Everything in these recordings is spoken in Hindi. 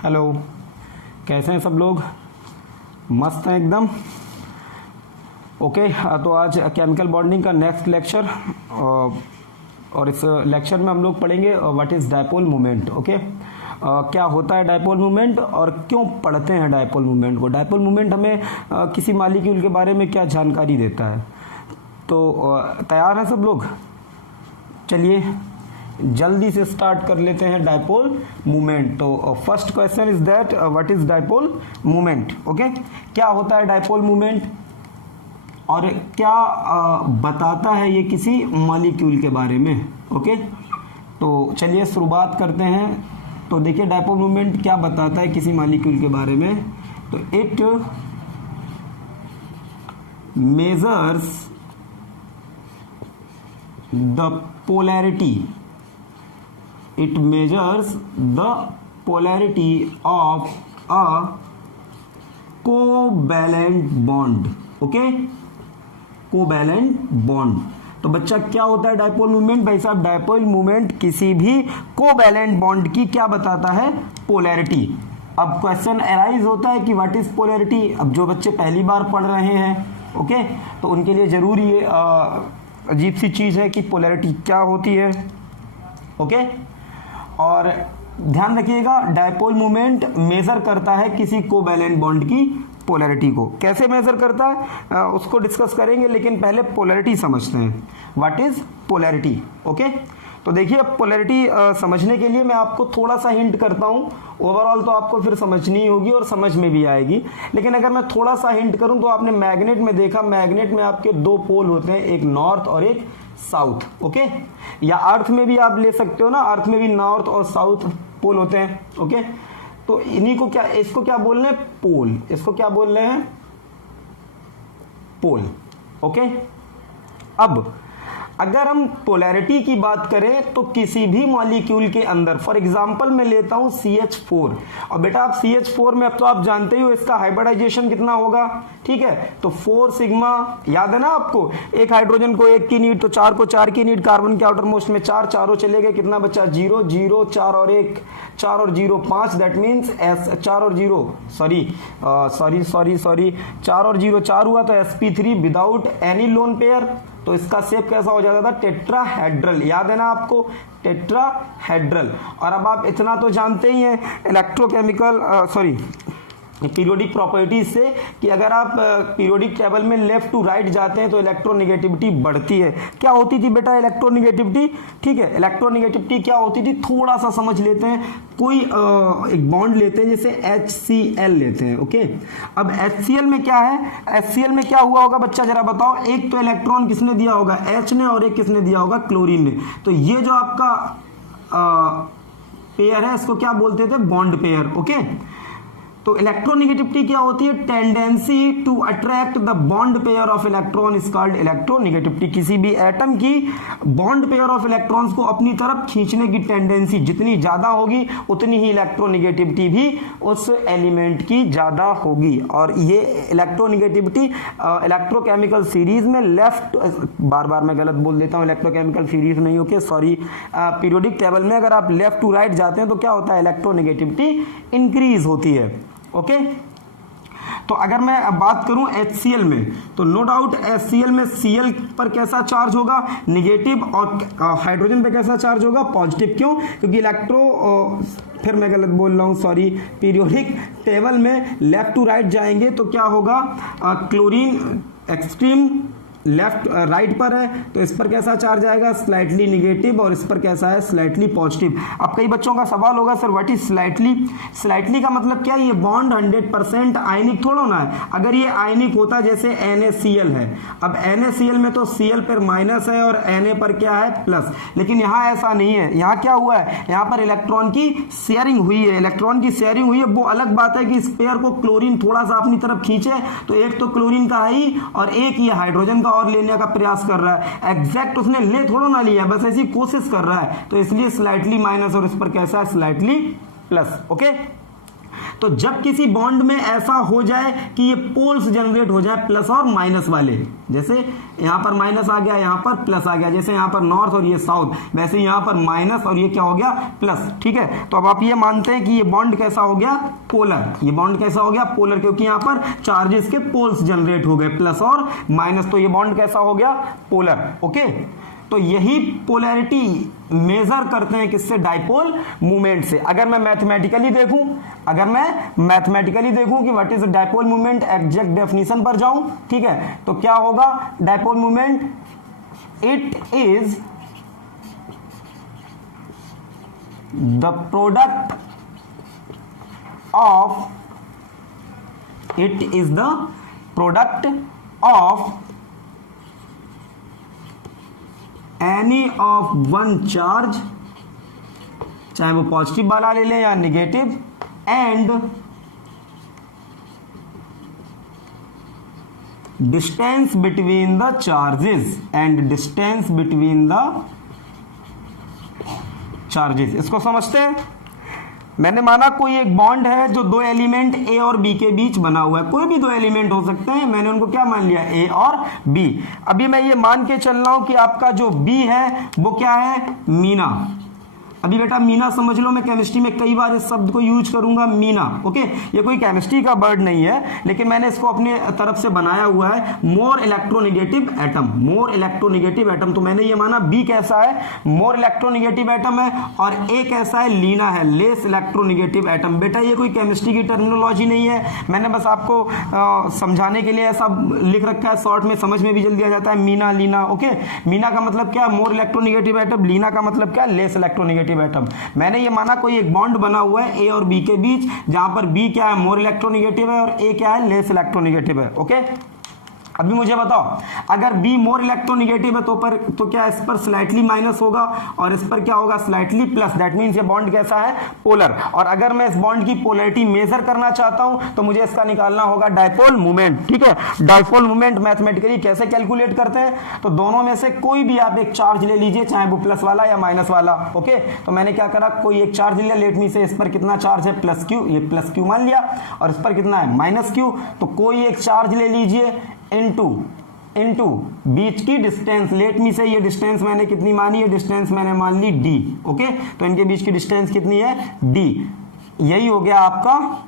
हेलो, कैसे हैं सब लोग? मस्त हैं एकदम। ओके, तो आज केमिकल बॉन्डिंग का नेक्स्ट लेक्चर और इस लेक्चर में हम लोग पढ़ेंगे what is dipole moment. Okay, क्या होता है डायपोल मोमेंट और क्यों पढ़ते हैं डायपोल मोमेंट को। डायपोल मोमेंट हमें किसी मॉलिक्यूल के बारे में क्या जानकारी देता है। तो तैयार हैं सब लोग? चलिए जल्दी से स्टार्ट कर लेते हैं डायपोल मोमेंट। तो first question is that what is dipole moment. Okay, क्या होता है डायपोल मोमेंट और क्या बताता है ये किसी मॉलिक्यूल के बारे में। ओके, तो चलिए शुरुआत करते हैं। तो देखिए डायपोल मोमेंट क्या बताता है किसी मॉलिक्यूल के बारे में। तो it measures the polarity, it measures the polarity of a covalent bond। Okay, covalent bond. तो बच्चा क्या होता है डायपोल मूवमेंट? भाई साहब, डायपोल मूवमेंट किसी भी कोवैलेंट बॉन्ड की क्या बताता है? पोलैरिटी। अब क्वेश्चन अराइज होता है कि व्हाट इज पोलैरिटी। अब जो बच्चे पहली बार पढ़ रहे हैं, ओके, तो उनके लिए जरूर ये अजीब सी चीज है कि पोलैरिटी क्या होती है। ओके, और ध्यान रखिएगा डायपोल मोमेंट मेजर करता है किसी कोवैलेंट बॉन्ड की पोलैरिटी को। कैसे मेजर करता है उसको डिस्कस करेंगे, लेकिन पहले पोलैरिटी समझते हैं। What is polarity? ओके, तो देखिए पोलैरिटी समझने के लिए मैं आपको थोड़ा सा हिंट करता हूं। ओवरऑल तो आपको फिर समझनी होगी और समझ में भी आएगी, लेकिन अगर मैं थोड़ा सा हिंट करूं तो आपने मैग्नेट में देखा, मैग्नेट में आपके दो पोल होते हैं, एक नॉर्थ और एक साउथ। ओके, या अर्थ में भी आप ले सकते हो ना, अर्थ में भी नॉर्थ और साउथ पोल होते हैं। ओके, तो इन्हीं को क्या, इसको क्या बोल रहे हैं? पोल। इसको क्या बोल रहे हैं? पोल। ओके, अब अगर हम पोलैरिटी की बात करें तो किसी भी मॉलिक्यूल के अंदर, फॉर एग्जांपल मैं लेता हूं CH4, और बेटा आप CH4 में अब तो आप जानते ही हो इसका हाइब्रिडाइजेशन कितना होगा। ठीक है, तो 4 सिग्मा, याद है ना आपको, एक हाइड्रोजन को 1 की नीड, तो 4 को 4 की नीड, कार्बन के आउटर मोस्ट में 4, चारों चले गए, कितना बचा? 0 0 4 और 1, 4 और 0 5। दैट मीन्स 4 और 0 सॉरी 4 और 0 4 हुआ, तो sp3 without any lone pair. तो इसका शेप कैसा हो जाता था? टेट्राहेड्रल। याद है ना आपको, टेट्राहेड्रल। और अब आप इतना तो जानते ही हैं इलेक्ट्रोकेमिकल पीरियोडिक प्रॉपर्टीज से कि अगर आप पीरियोडिक टेबल में लेफ्ट टू राइट जाते हैं तो इलेक्ट्रोनेगेटिविटी बढ़ती है। क्या होती थी बेटा इलेक्ट्रोनेगेटिविटी? ठीक है, इलेक्ट्रोनेगेटिविटी क्या होती थी थोड़ा सा समझ लेते हैं। कोई एक बॉन्ड लेते हैं जैसे HCl लेते हैं। ओके, अब HCl में क्या है? HCl में क्या हुआ होगा बच्चा जरा बताओ। एक तो इलेक्ट्रॉन किसने दिया होगा? H ने, और एक किसने दिया होगा? क्लोरीन ने। तो ये जो आपका पेयर है इसको क्या बोलते थे? Bond pair. ओके, तो इलेक्ट्रोनेगेटिविटी क्या होती है? Tendency to attract the bond pair of electron is called electronegativity. किसी भी एटम की बॉन्ड पेयर ऑफ इलेक्ट्रॉन्स को अपनी तरफ खींचने की टेंडेंसी जितनी ज्यादा होगी उतनी ही इलेक्ट्रोनेगेटिविटी भी उस एलिमेंट की ज्यादा होगी। और ये इलेक्ट्रोनेगेटिविटी इलेक्ट्रोकेमिकल सीरीज में लेफ्ट, बार बार मैं गलत बोल देता हूँ, इलेक्ट्रोकेमिकल सीरीज नहीं, ओके सॉरी, पीरियोडिक टेबल में अगर आप लेफ्ट टू राइट जाते हैं तो क्या होता है? इलेक्ट्रोनेगेटिविटी इंक्रीज होती है। ओके, तो अगर मैं अब बात करूं HCl में, तो नो डाउट HCl में Cl पर कैसा चार्ज होगा? निगेटिव, और हाइड्रोजन पे कैसा चार्ज होगा? पॉजिटिव। क्यों? क्योंकि फिर मैं गलत बोल रहा हूं, सॉरी, पीरियोडिक टेबल में लेफ्ट टू राइट जाएंगे तो क्या होगा? क्लोरीन एक्सट्रीम लेफ्ट राइट पर है तो इस पर कैसा चार्ज आएगा? स्लाइटली निगेटिव, और इस पर कैसा है? Slightly positive. अब कई बच्चों का सवाल होगा sir what is slightly? Slightly का मतलब क्या? ये बॉन्ड 100% आयनिक थोड़ा ना है। अगर ये आयनिक होता जैसे NaCl है, अब NaCl में तो Cl पर माइनस है और Na पर क्या है? प्लस। लेकिन यहाँ ऐसा नहीं है। यहाँ क्या हुआ है? यहाँ पर इलेक्ट्रॉन की शेयरिंग हुई है। इलेक्ट्रॉन की शेयरिंग हुई है, वो अलग बात है कि इस पेयर को क्लोरीन थोड़ा सा अपनी तरफ खींचे तो एक तो क्लोरीन का है ही, और एक ये हाइड्रोजन का और लेने का प्रयास कर रहा है। एग्जैक्ट उसने ले थोड़ा ना लिया, बस ऐसी कोशिश कर रहा है, तो इसलिए स्लाइटली माइनस और इस पर कैसा है? Slightly plus. ओके, तो जब किसी बॉन्ड में ऐसा हो जाए कि ये पोल्स जनरेट हो जाए प्लस और माइनस वाले, जैसे यहां पर माइनस आ गया, यहां पर प्लस आ गया, जैसे यहां पर नॉर्थ और ये साउथ, वैसे यहां पर माइनस और ये क्या हो गया, प्लस। ठीक है, तो अब आप ये मानते हैं कि ये बॉन्ड कैसा हो गया, पोलर। ये बॉन्ड कैसा हो गया, पोलर, क्योंकि यहां पर चार्जेस के पोल्स जनरेट हो गए प्लस और माइनस, तो ये बॉन्ड कैसा हो गया, पोलर। ओके, तो यही पोलैरिटी मेजर करते हैं किससे, डाइपोल मूवमेंट से। अगर मैं मैथमेटिकली देखूं कि what is dipole movement, exact definition पर जाऊं, ठीक है, तो क्या होगा dipole movement, it is the product of any of one charge, चाहे वो पॉजिटिव वाला ले लें या negative, and distance between the charges, इसको समझते हैं। मैंने माना कोई एक बॉन्ड है जो दो एलिमेंट ए और बी के बीच बना हुआ है, कोई भी दो एलिमेंट हो सकते हैं, मैंने उनको क्या मान लिया, ए और बी। अभी मैं ये मान के चल रहा हूं कि आपका जो बी है वो क्या है, मीना। अभी बेटा मीना समझ लो, मैं केमिस्ट्री में कई बार इस शब्द को यूज करूंगा, मीना। ओके, ये कोई केमिस्ट्री का वर्ड नहीं है, लेकिन मैंने इसको अपने तरफ से बनाया हुआ है, मोर इलेक्ट्रोनेगेटिव एटम। तो मैंने ये माना बी कैसा है, मोर इलेक्ट्रोनेगेटिव एटम है, और ए कैसा है, लीना है, लेस इलेक्ट्रोनेगेटिव एटम। बेटा ये कोई केमिस्ट्री की टर्मिनोलॉजी नहीं है, मैंने बस आपको समझाने के लिए ऐसा लिख रखा है, शॉर्ट में समझ में भी जल्दी आ जाता है, मीना, लीना। ओके, मीना का मतलब क्या, मोर इलेक्ट्रोनेगेटिव एटम, लीना का मतलब क्या, लेस इलेक्ट्रोनेगेटिव एटम। मैंने ये माना कोई एक बॉन्ड बना हुआ है ए और बी के बीच, जहां पर बी क्या है, मोर इलेक्ट्रोनेगेटिव है, और ए क्या है, लेस इलेक्ट्रोनेगेटिव है। ओके, अभी मुझे बताओ, अगर बी मोर इलेक्ट्रोनेगेटिव है तो क्या इस पर स्लाइटली माइनस होगा और इस पर क्या होगा, स्लाइटली प्लस। दैट मींस ये बॉन्ड कैसा है, पोलर। और अगर मैं इस बॉन्ड की पोलैरिटी मेजर करना चाहता हूं तो मुझे इसका निकालना होगा डाइपोल मोमेंट। ठीक है, डाइपोल मोमेंट मैथमेटिकली कैसे कैलकुलेट करते हैं, तो दोनों में से कोई भी आप एक चार्ज ले लीजिए, चाहे वो प्लस वाला या माइनस वाला। ओके, तो मैंने क्या करा, कोई एक चार्ज लिया, लेट मी से इस पर कितना चार्ज है, प्लस क्यू, ये प्लस क्यू मान लिया, और इस पर कितना है, माइनस क्यू। तो कोई एक चार्ज ले लीजिए इनटू बीच की डिस्टेंस, लेट मी से ये डिस्टेंस मैंने कितनी मानी है, डिस्टेंस मैंने मान ली डी। ओके, तो इनके बीच की डिस्टेंस कितनी है, डी। यही हो गया आपका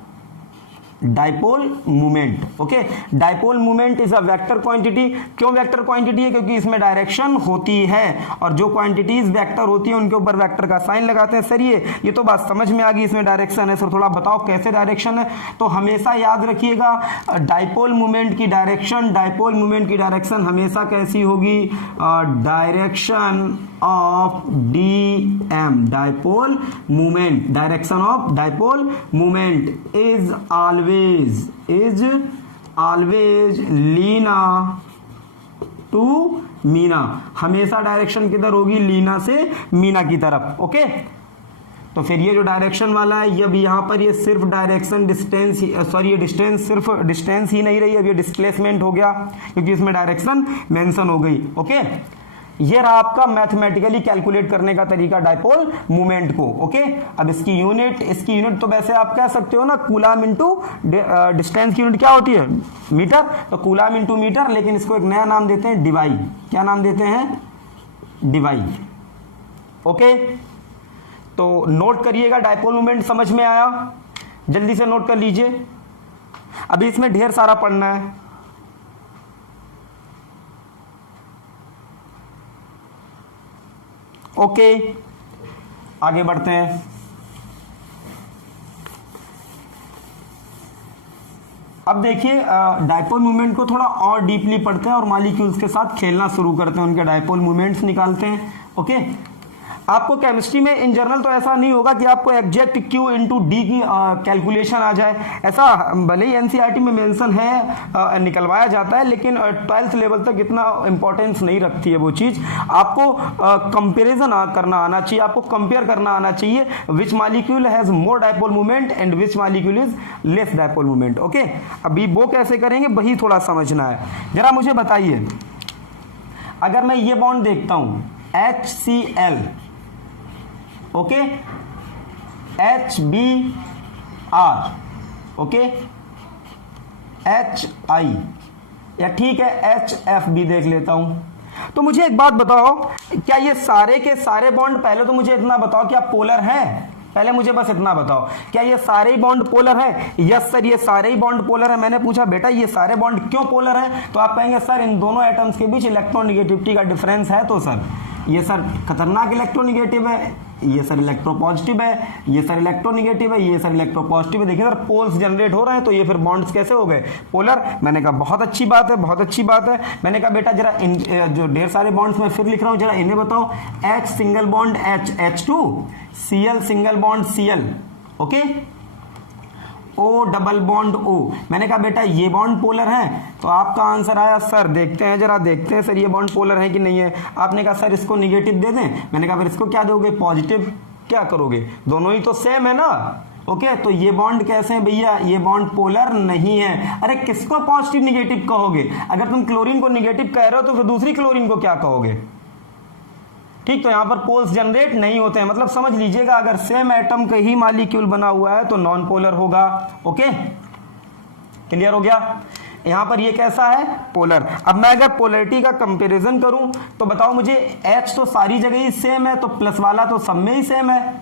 dipole movement. Okay, dipole movement is a vector quantity. क्यों वेक्टर क्वांटिटी है, क्योंकि इसमें डायरेक्शन होती है, और जो क्वांटिटीज वेक्टर होती है उनके ऊपर वेक्टर का साइन लगाते हैं। सर ये तो बात समझ में आ गई, इसमें डायरेक्शन है। सर थोड़ा बताओ कैसे डायरेक्शन है, तो हमेशा याद रखिएगा डाइपोल मूवमेंट की डायरेक्शन हमेशा कैसी होगी, direction of D M, dipole movement, direction of dipole movement is always Leena to Meena. हमेशा डायरेक्शन किधर होगी, लीना से मीना की तरफ। ओके, तो फिर ये जो डायरेक्शन वाला है, ये अब यहाँ पर ये सिर्फ डायरेक्शन डिस्टेंस, सॉरी ये डिस्टेंस सिर्फ डिस्टेंस ही नहीं रही, अब ये डिस्प्लेसमेंट हो गया, क्योंकि इसमें डायरेक्शन मेंशन हो गई। ओके, ये रहा आपका मैथमेटिकली कैलकुलेट करने का तरीका डाइपोल मूवमेंट को। ओके, अब इसकी यूनिट तो वैसे आप कह सकते हो ना, कूलम इनटू डिस्टेंस की यूनिट क्या होती है, मीटर, तो कूलम इनटू मीटर, लेकिन इसको एक नया नाम देते हैं, डिवाई। क्या नाम देते हैं, डिवाई। ओके, तो नोट करिएगा, डाइपोल मूवमेंट समझ में आया, जल्दी से नोट कर लीजिए। अभी इसमें ढेर सारा पढ़ना है। ओके, आगे बढ़ते हैं। अब देखिए डाइपोल मूवमेंट को थोड़ा और डीपली पढ़ते हैं और मॉलिक्यूल्स के साथ खेलना शुरू करते हैं, उनके डाइपोल मूवमेंट्स निकालते हैं। ओके, आपको केमिस्ट्री में इन जनरल तो ऐसा नहीं होगा कि आपको एग्जैक्ट Q इंटू डी की कैलकुलेशन आ जाए, ऐसा भले ही एनसीईआरटी में मेंशन है, निकलवाया जाता है, लेकिन 12th लेवल तक इतना इंपॉर्टेंस नहीं रखती है वो चीज़। आपको कंपेरिजन करना आना चाहिए, आपको कंपेयर करना आना चाहिए, which molecule has more dipole movement and which molecule is less dipole movement. Okay, अभी वो कैसे करेंगे वही थोड़ा समझना है। जरा मुझे बताइए, अगर मैं ये बॉन्ड देखता हूं HCl, okay, HBr, okay, HI, या ठीक है HF भी देख लेता हूं। तो मुझे एक बात बताओ, क्या ये सारे के सारे बॉन्ड, पहले तो मुझे इतना बताओ क्या पोलर है, पहले मुझे बस इतना बताओ क्या ये सारे ही बॉन्ड पोलर है? यस सर, ये सारे ही बॉन्ड पोलर है। मैंने पूछा बेटा ये सारे बॉन्ड क्यों पोलर है, तो आप कहेंगे सर इन दोनों एटम्स के बीच इलेक्ट्रोनिगेटिविटी का डिफरेंस है। तो सर ये सर खतरनाक इलेक्ट्रोनिगेटिव है, ये सर इलेक्ट्रोपॉजिटिव है, ये सर इलेक्ट्रोनिगेटिव है, ये सर इलेक्ट्रोपॉजिटिव है। देखिए सर पोल्स जनरेट हो रहे हैं, तो ये फिर बॉन्ड्स कैसे हो गए? पोलर। मैंने कहा बहुत अच्छी बात है, बहुत अच्छी बात है। मैंने कहा बेटा जरा इन जो ढेर सारे बॉन्ड्स मैं फिर लिख रहा हूं, जरा इन्हें बताओ। H single bond H, H2, Cl single bond Cl, okay, O double bond O। मैंने कहा बेटा ये बॉन्ड पोलर है, तो आपका आंसर आया सर देखते हैं, जरा देखते हैं सर ये बॉन्ड पोलर है कि नहीं है। आपने कहा सर इसको निगेटिव दे दें। मैंने कहा फिर इसको क्या दोगे? पॉजिटिव। क्या करोगे? दोनों ही तो सेम है ना, ओके। तो ये बॉन्ड कैसे हैं भैया? ये बॉन्ड पोलर नहीं है। अरे किसको पॉजिटिव निगेटिव कहोगे? अगर तुम क्लोरीन को निगेटिव कह रहे हो तो फिर दूसरी क्लोरीन को क्या कहोगे? ठीक, तो यहां पर पोल्स जनरेट नहीं होते हैं। मतलब समझ लीजिएगा अगर सेम एटम का ही मॉलिक्यूल बना हुआ है तो नॉन पोलर होगा। ओके, क्लियर हो गया? यहां पर ये कैसा है? पोलर। अब मैं अगर पोलरिटी का कंपैरिजन करूं तो बताओ मुझे, H तो सारी जगह ही सेम है, तो प्लस वाला तो सब में ही सेम है,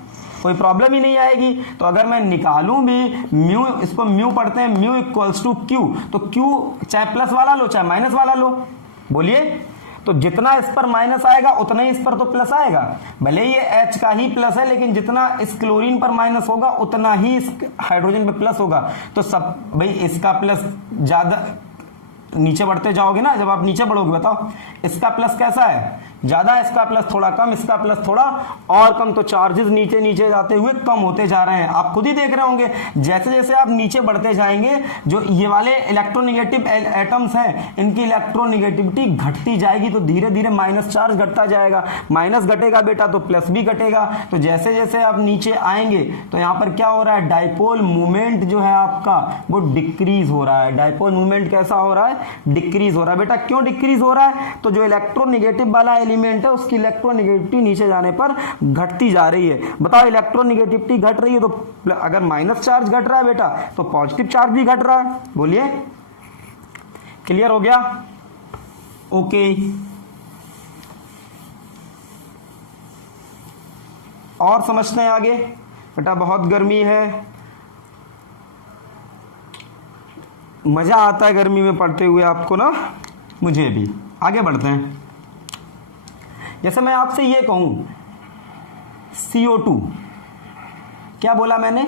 कोई प्रॉब्लम ही नहीं आएगी। तो अगर मैं निकालूं भी म्यू, इसको म्यू पढ़ते हैं, म्यू इक्वल्स टू क्यू, तो क्यू चाहे प्लस वाला लो चाहे माइनस वाला लो, बोलिए। तो जितना इस पर माइनस आएगा उतना ही इस पर तो प्लस आएगा। भले ये H का ही प्लस है, लेकिन जितना इस क्लोरीन पर माइनस होगा उतना ही इस हाइड्रोजन पर प्लस होगा। तो सब भाई इसका प्लस ज्यादा नीचे बढ़ते जाओगे ना, जब आप नीचे बढ़ोगे बताओ इसका प्लस कैसा है? ज्यादा, इसका प्लस थोड़ा कम, इसका प्लस थोड़ा और कम। तो चार्जेस नीचे नीचे जाते हुए कम होते जा रहे हैं। आप खुद ही देख रहे होंगे जैसे जैसे आप नीचे बढ़ते जाएंगे, जो ये वाले इलेक्ट्रोनिगेटिव एटम्स हैं इनकी इलेक्ट्रोनिगेटिविटी घटती जाएगी। तो धीरे धीरे माइनस चार्ज घटता जाएगा, माइनस घटेगा बेटा तो प्लस भी घटेगा। तो जैसे जैसे आप नीचे आएंगे तो यहाँ पर क्या हो रहा है? डाइपोल मूवमेंट जो है आपका वो डिक्रीज हो रहा है। डाइपोल मूवमेंट कैसा हो रहा है? डिक्रीज हो रहा है। बेटा क्यों डिक्रीज हो रहा है? तो जो इलेक्ट्रोनिगेटिव वाला एलिमेंट है उसकी इलेक्ट्रोनिगेटिविटी नीचे जाने पर घटती जा रही है। बताओ इलेक्ट्रोनिगेटिविटी घट रही है तो अगर माइनस चार्ज घट रहा है बेटा तो पॉजिटिव चार्ज भी घट रहा है, बोलिए। क्लियर हो गया? ओके, और समझते हैं आगे। बेटा बहुत गर्मी है, मजा आता है गर्मी में पढ़ते हुए आपको ना, मुझे भी। आगे बढ़ते हैं। जैसे मैं आपसे ये कहूं CO2, क्या बोला मैंने?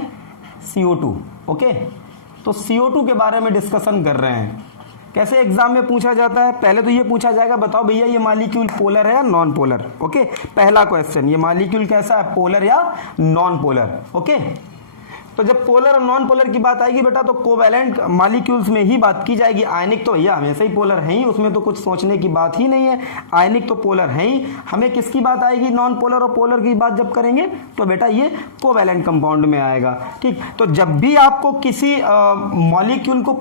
CO2, okay. तो CO2 के बारे में डिस्कशन कर रहे हैं। कैसे एग्जाम में पूछा जाता है? पहले तो ये पूछा जाएगा बताओ भैया ये मॉलिक्यूल पोलर है या नॉन पोलर, ओके। पहला क्वेश्चन, ये मॉलिक्यूल कैसा है, पोलर या नॉन पोलर, ओके। तो जब पोलर और नॉन पोलर की बात आएगी बेटा तो कोवैलेंट मॉलिक्यूल्स में ही बात की जाएगी। आयनिक तो भैया हमेशा ही पोलर है ही, उसमें तो कुछ सोचने की बात ही नहीं है। आयनिक तो पोलर है ही। हमें किसकी बात आएगी? नॉन पोलर और पोलर की बात जब करेंगे तो बेटा ये कोवैलेंट कंपाउंड में आएगा। ठीक, तो जब भी आपको किसी मॉलिक्यूल को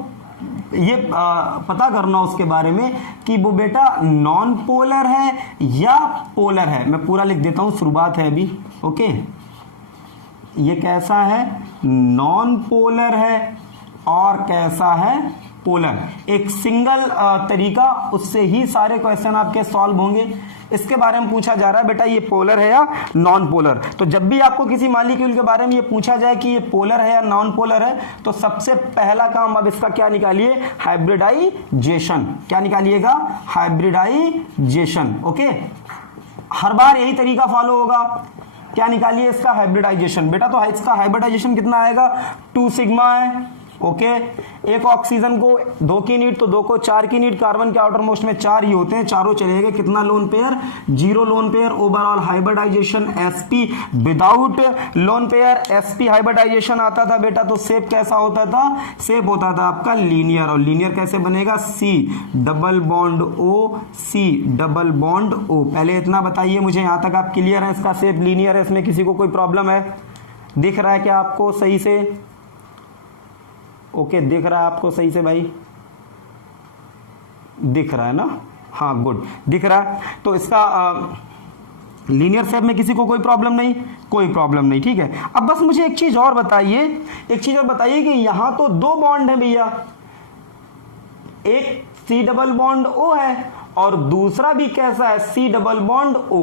ये पता करना उसके बारे में कि वो बेटा नॉन पोलर है या पोलर है, मैं पूरा लिख देता हूं, शुरुआत है अभी, ओके। ये कैसा है? नॉन पोलर है और कैसा है? पोलर। एक सिंगल तरीका, उससे ही सारे क्वेश्चन आपके सॉल्व होंगे। इसके बारे में पूछा जा रहा है बेटा ये पोलर है या नॉन पोलर। तो जब भी आपको किसी मॉलिक्यूल के बारे में ये पूछा जाए कि ये पोलर है या नॉन पोलर है तो सबसे पहला काम अब इसका क्या निकालिए? हाइब्रिडाइजेशन। क्या निकालिएगा? Hybridisation, okay. हर बार यही तरीका फॉलो होगा। क्या निकालिए इसका? हाइब्रिडाइजेशन। बेटा तो इसका हाइब्रिडाइजेशन कितना आएगा? 2 सिग्मा है, ओके। एक ऑक्सीजन को 2 की नीड तो 2 को 4 की नीड। कार्बन के आउटर मोस्ट में 4 ही होते हैं, चारों चलेंगे। कितना lone pair? 0 lone pair. Overall hybridisation sp without lone pair. sp hybridisation आता था बेटा तो शेप कैसा होता था? शेप होता था आपका लीनियर। और लीनियर कैसे बनेगा? C double bond O, C double bond O। पहले इतना बताइए मुझे, यहां तक आप क्लियर है? इसका शेप लीनियर है, इसमें किसी को कोई प्रॉब्लम है? दिख रहा है क्या आपको सही से? ओके, दिख रहा है आपको सही से भाई? दिख रहा है ना? हाँ गुड, दिख रहा है। तो इसका लीनियर शेप में किसी को कोई प्रॉब्लम नहीं, कोई प्रॉब्लम नहीं, ठीक है। अब बस मुझे एक चीज और बताइए, कि यहां तो दो बॉन्ड है भैया, एक सी डबल बॉन्ड ओ है और दूसरा भी कैसा है, सी डबल बॉन्ड ओ।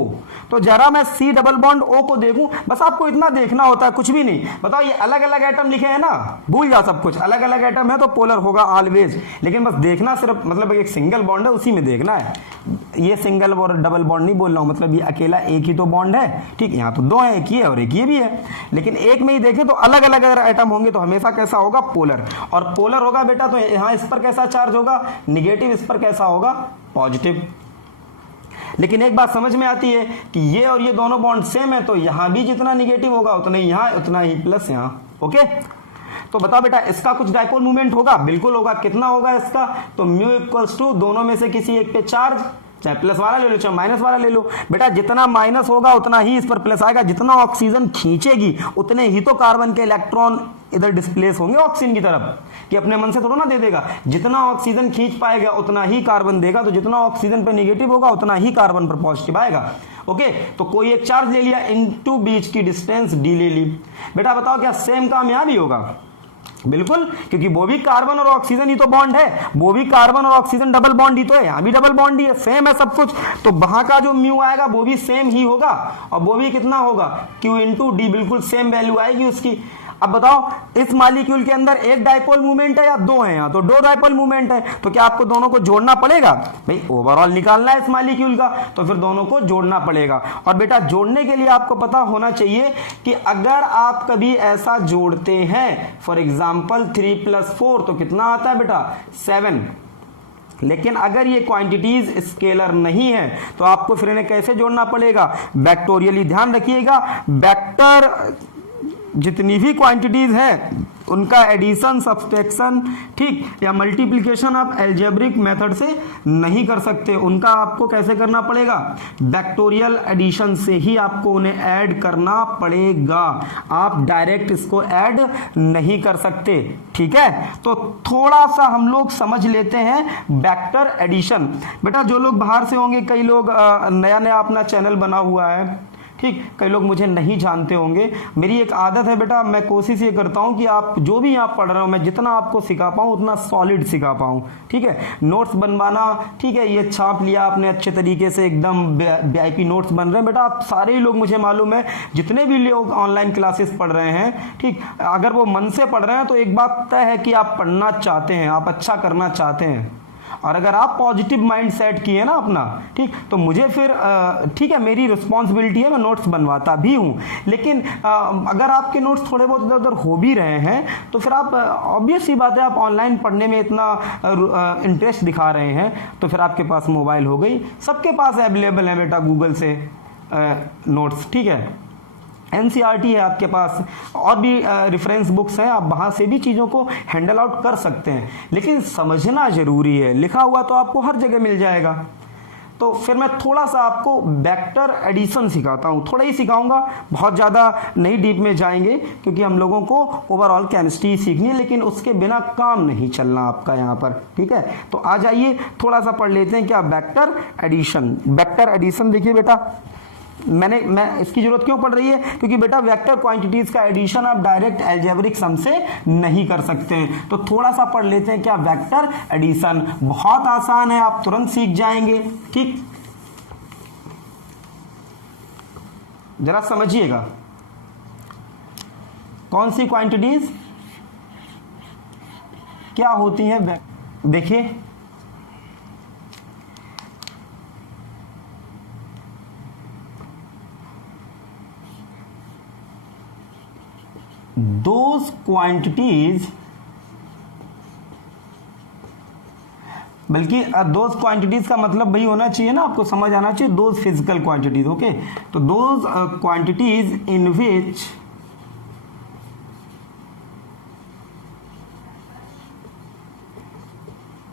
तो जरा मैं सी डबल बॉन्ड ओ को देखूं, बस आपको इतना देखना होता है, कुछ भी नहीं। बताओ ये अलग अलग एटम लिखे हैं ना, भूल जा सब कुछ, अलग अलग एटम है तो पोलर होगा ऑलवेज, लेकिन बस देखना सिर्फ, मतलब एक सिंगल बॉन्ड है उसी में देखना है। ये सिंगल और डबल बॉन्ड नहीं बोल रहा हूं, मतलब ये अकेला एक ही तो बॉन्ड है, ठीक। यहाँ तो दो है, एक ये और एक ये भी है, लेकिन एक में ही देखें तो अलग अलग अगर एटम होंगे तो हमेशा कैसा होगा, पोलर। और पोलर होगा बेटा तो यहाँ इस पर कैसा चार्ज होगा, निगेटिव, इस पर कैसा होगा, पॉजिटिव। लेकिन एक बात समझ में आती है कि ये और ये दोनों बॉन्ड सेम है, तो यहां भी जितना निगेटिव होगा उतना ही यहां, उतना ही प्लस यहां। ओके, तो बताओ बेटा इसका कुछ डाइपोल मूवमेंट होगा, बिल्कुल होगा। कितना होगा इसका, तो म्यू इक्वल्स टू दोनों में से किसी एक पे चार्ज, चाहे प्लस वाला ले लो चाहे माइनस वाला ले लो। बेटा जितना माइनस होगा उतना ही इस पर प्लस आएगा, जितना ऑक्सीजन खींचेगी उतने ही तो कार्बन के इलेक्ट्रॉन इधर डिस्प्लेस होंगे ऑक्सीजन की तरफ, कि अपने मन से थोड़ा ना दे देगा। जितना ऑक्सीजन खींच पाएगा उतना ही कार्बन देगा, तो जितना ऑक्सीजन पे नेगेटिव होगा उतना ही कार्बन पर पॉजिटिव आएगा। ओके, तो कोई एक चार्ज ले लिया, इनटू बीच की डिस्टेंस डी ले ली। बेटा बताओ क्या सेम काम यहां भी होगा, बिल्कुल, क्योंकि वो भी कार्बन और ऑक्सीजन ही तो बॉन्ड है, वो भी कार्बन और ऑक्सीजन डबल बॉन्ड ही तो है, यहां भी डबल बॉन्ड ही है, सेम है सब कुछ। तो वहां का जो म्यू आएगा वो भी सेम ही होगा, और वो भी कितना होगा, क्यू इंटू डी, बिल्कुल सेम वैल्यू आएगी उसकी। अब बताओ इस मॉलिक्यूल के अंदर एक डाइपोल मूवमेंट है या दो है, यहां तो दो डाइपोल मूवमेंट है, तो क्या आपको दोनों को जोड़ना पड़ेगा, भाई ओवरऑल निकालना है इस मॉलिक्यूल का, तो फिर दोनों को जोड़ना पड़ेगा। और बेटा जोड़ने के लिए आपको पता होना चाहिए कि अगर आप कभी ऐसा जोड़ते हैं, फॉर एग्जाम्पल 3 + 4 तो कितना आता है बेटा, 7। लेकिन अगर ये क्वांटिटीज स्केलर नहीं है तो आपको फिर इन्हें कैसे जोड़ना पड़ेगा, वेक्टोरियली। ध्यान रखिएगा, वेक्टर जितनी भी क्वांटिटीज है उनका एडिशन, सब्सट्रैक्शन, ठीक, या मल्टीप्लिकेशन आप अलजेब्रिक मेथड से नहीं कर सकते, उनका आपको कैसे करना पड़ेगा, वेक्टोरियल एडिशन से ही आपको उन्हें ऐड करना पड़ेगा, आप डायरेक्ट इसको ऐड नहीं कर सकते, ठीक है। तो थोड़ा सा हम लोग समझ लेते हैं वेक्टर एडिशन। बेटा जो लोग बाहर से होंगे, कई लोग नया नया अपना चैनल बना हुआ है, ठीक, कई लोग मुझे नहीं जानते होंगे। मेरी एक आदत है बेटा, मैं कोशिश ये करता हूं कि आप जो भी आप पढ़ रहे हो, मैं जितना आपको सिखा पाऊं उतना सॉलिड सिखा पाऊं, ठीक है। नोट्स बनवाना, ठीक है, ये छाप लिया आपने अच्छे तरीके से, एकदम VIP नोट्स बन रहे हैं बेटा। आप सारे ही लोग, मुझे मालूम है जितने भी लोग ऑनलाइन क्लासेस पढ़ रहे हैं, ठीक, अगर वो मन से पढ़ रहे हैं तो एक बात तय है कि आप पढ़ना चाहते हैं, आप अच्छा करना चाहते हैं। और अगर आप पॉजिटिव माइंड सेट किए ना अपना, ठीक, तो मुझे फिर ठीक है, मेरी रिस्पॉन्सिबिलिटी है, मैं नोट्स बनवाता भी हूं। लेकिन अगर आपके नोट्स थोड़े बहुत इधर उधर हो भी रहे हैं तो फिर आप, ऑब्वियस सी बात है, आप ऑनलाइन पढ़ने में इतना इंटरेस्ट दिखा रहे हैं तो फिर आपके पास मोबाइल हो गई, सबके पास अवेलेबल है बेटा गूगल से नोट्स, ठीक है। NCERT है आपके पास, और भी रेफरेंस बुक्स हैं, आप वहाँ से भी चीज़ों को हैंडल आउट कर सकते हैं, लेकिन समझना जरूरी है। लिखा हुआ तो आपको हर जगह मिल जाएगा। तो फिर मैं थोड़ा सा आपको वेक्टर एडिशन सिखाता हूँ, थोड़ा ही सिखाऊंगा, बहुत ज़्यादा नहीं डीप में जाएंगे, क्योंकि हम लोगों को ओवरऑल केमिस्ट्री सीखनी है, लेकिन उसके बिना काम नहीं चलना आपका यहाँ पर, ठीक है। तो आ जाइए थोड़ा सा पढ़ लेते हैं क्या वेक्टर एडिशन। वेक्टर एडिशन देखिए बेटा, मैं इसकी जरूरत क्यों पड़ रही है, क्योंकि बेटा वेक्टर क्वांटिटीज का एडिशन आप डायरेक्ट अलजेब्रिक सम से नहीं कर सकते हैं। तो थोड़ा सा पढ़ लेते हैं क्या वेक्टर एडिशन। बहुत आसान है, आप तुरंत सीख जाएंगे, ठीक। जरा समझिएगा, कौन सी क्वांटिटीज क्या होती हैं, देखिए those quantities, बल्कि दोज क्वांटिटीज का मतलब वही होना चाहिए ना, आपको समझ आना चाहिए, दोज फिजिकल क्वांटिटीज, ओके। तो those quantities in which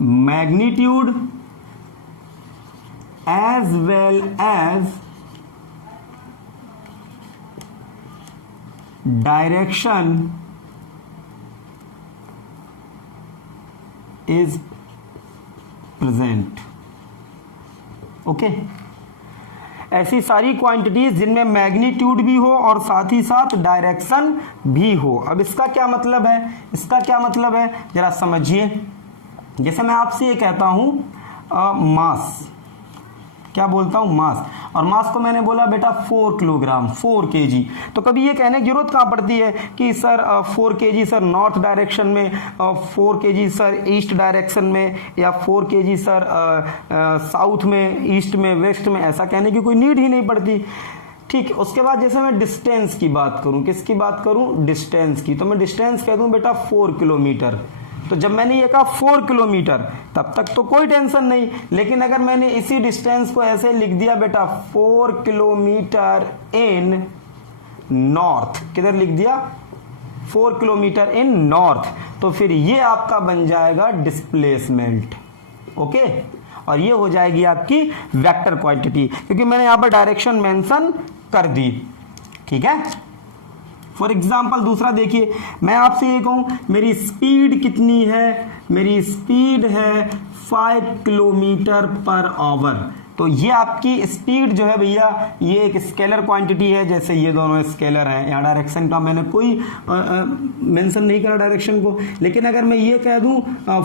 magnitude as well as direction is present, okay। ऐसी सारी क्वांटिटीज जिनमें मैग्नीट्यूड भी हो और साथ ही साथ डायरेक्शन भी हो। अब इसका क्या मतलब है, इसका क्या मतलब है जरा समझिए। जैसे मैं आपसे ये कहता हूं मास, क्या बोलता हूं मास, और मास को मैंने बोला बेटा 4 किलोग्राम 4 केजी, तो कभी ये कहने की जरूरत कहाँ पड़ती है कि sir 4 KG sir north direction में, 4 केजी सर ईस्ट डायरेक्शन में, या 4 केजी सर साउथ में, ईस्ट में, वेस्ट में, ऐसा कहने की कोई नीड ही नहीं पड़ती। ठीक, उसके बाद जैसे मैं डिस्टेंस की बात करूं, किसकी बात करूं, डिस्टेंस की, तो मैं डिस्टेंस कह दूं बेटा 4 किलोमीटर। तो जब मैंने ये कहा 4 किलोमीटर तब तक तो कोई टेंशन नहीं, लेकिन अगर मैंने इसी डिस्टेंस को ऐसे लिख दिया बेटा 4 किलोमीटर इन नॉर्थ, किधर लिख दिया 4 किलोमीटर इन नॉर्थ, तो फिर ये आपका बन जाएगा डिस्प्लेसमेंट। ओके, और ये हो जाएगी आपकी वेक्टर क्वांटिटी, क्योंकि मैंने यहां पर डायरेक्शन मेंशन कर दी। ठीक है, फॉर एग्जाम्पल दूसरा देखिए, मैं आपसे ये कहूं मेरी स्पीड कितनी है, मेरी स्पीड है 5 किलोमीटर पर आवर, तो ये आपकी स्पीड जो है भैया ये एक स्केलर क्वांटिटी है, जैसे ये दोनों स्केलर हैं। यहाँ डायरेक्शन का मैंने कोई मेंशन नहीं करा डायरेक्शन को, लेकिन अगर मैं ये कह दूं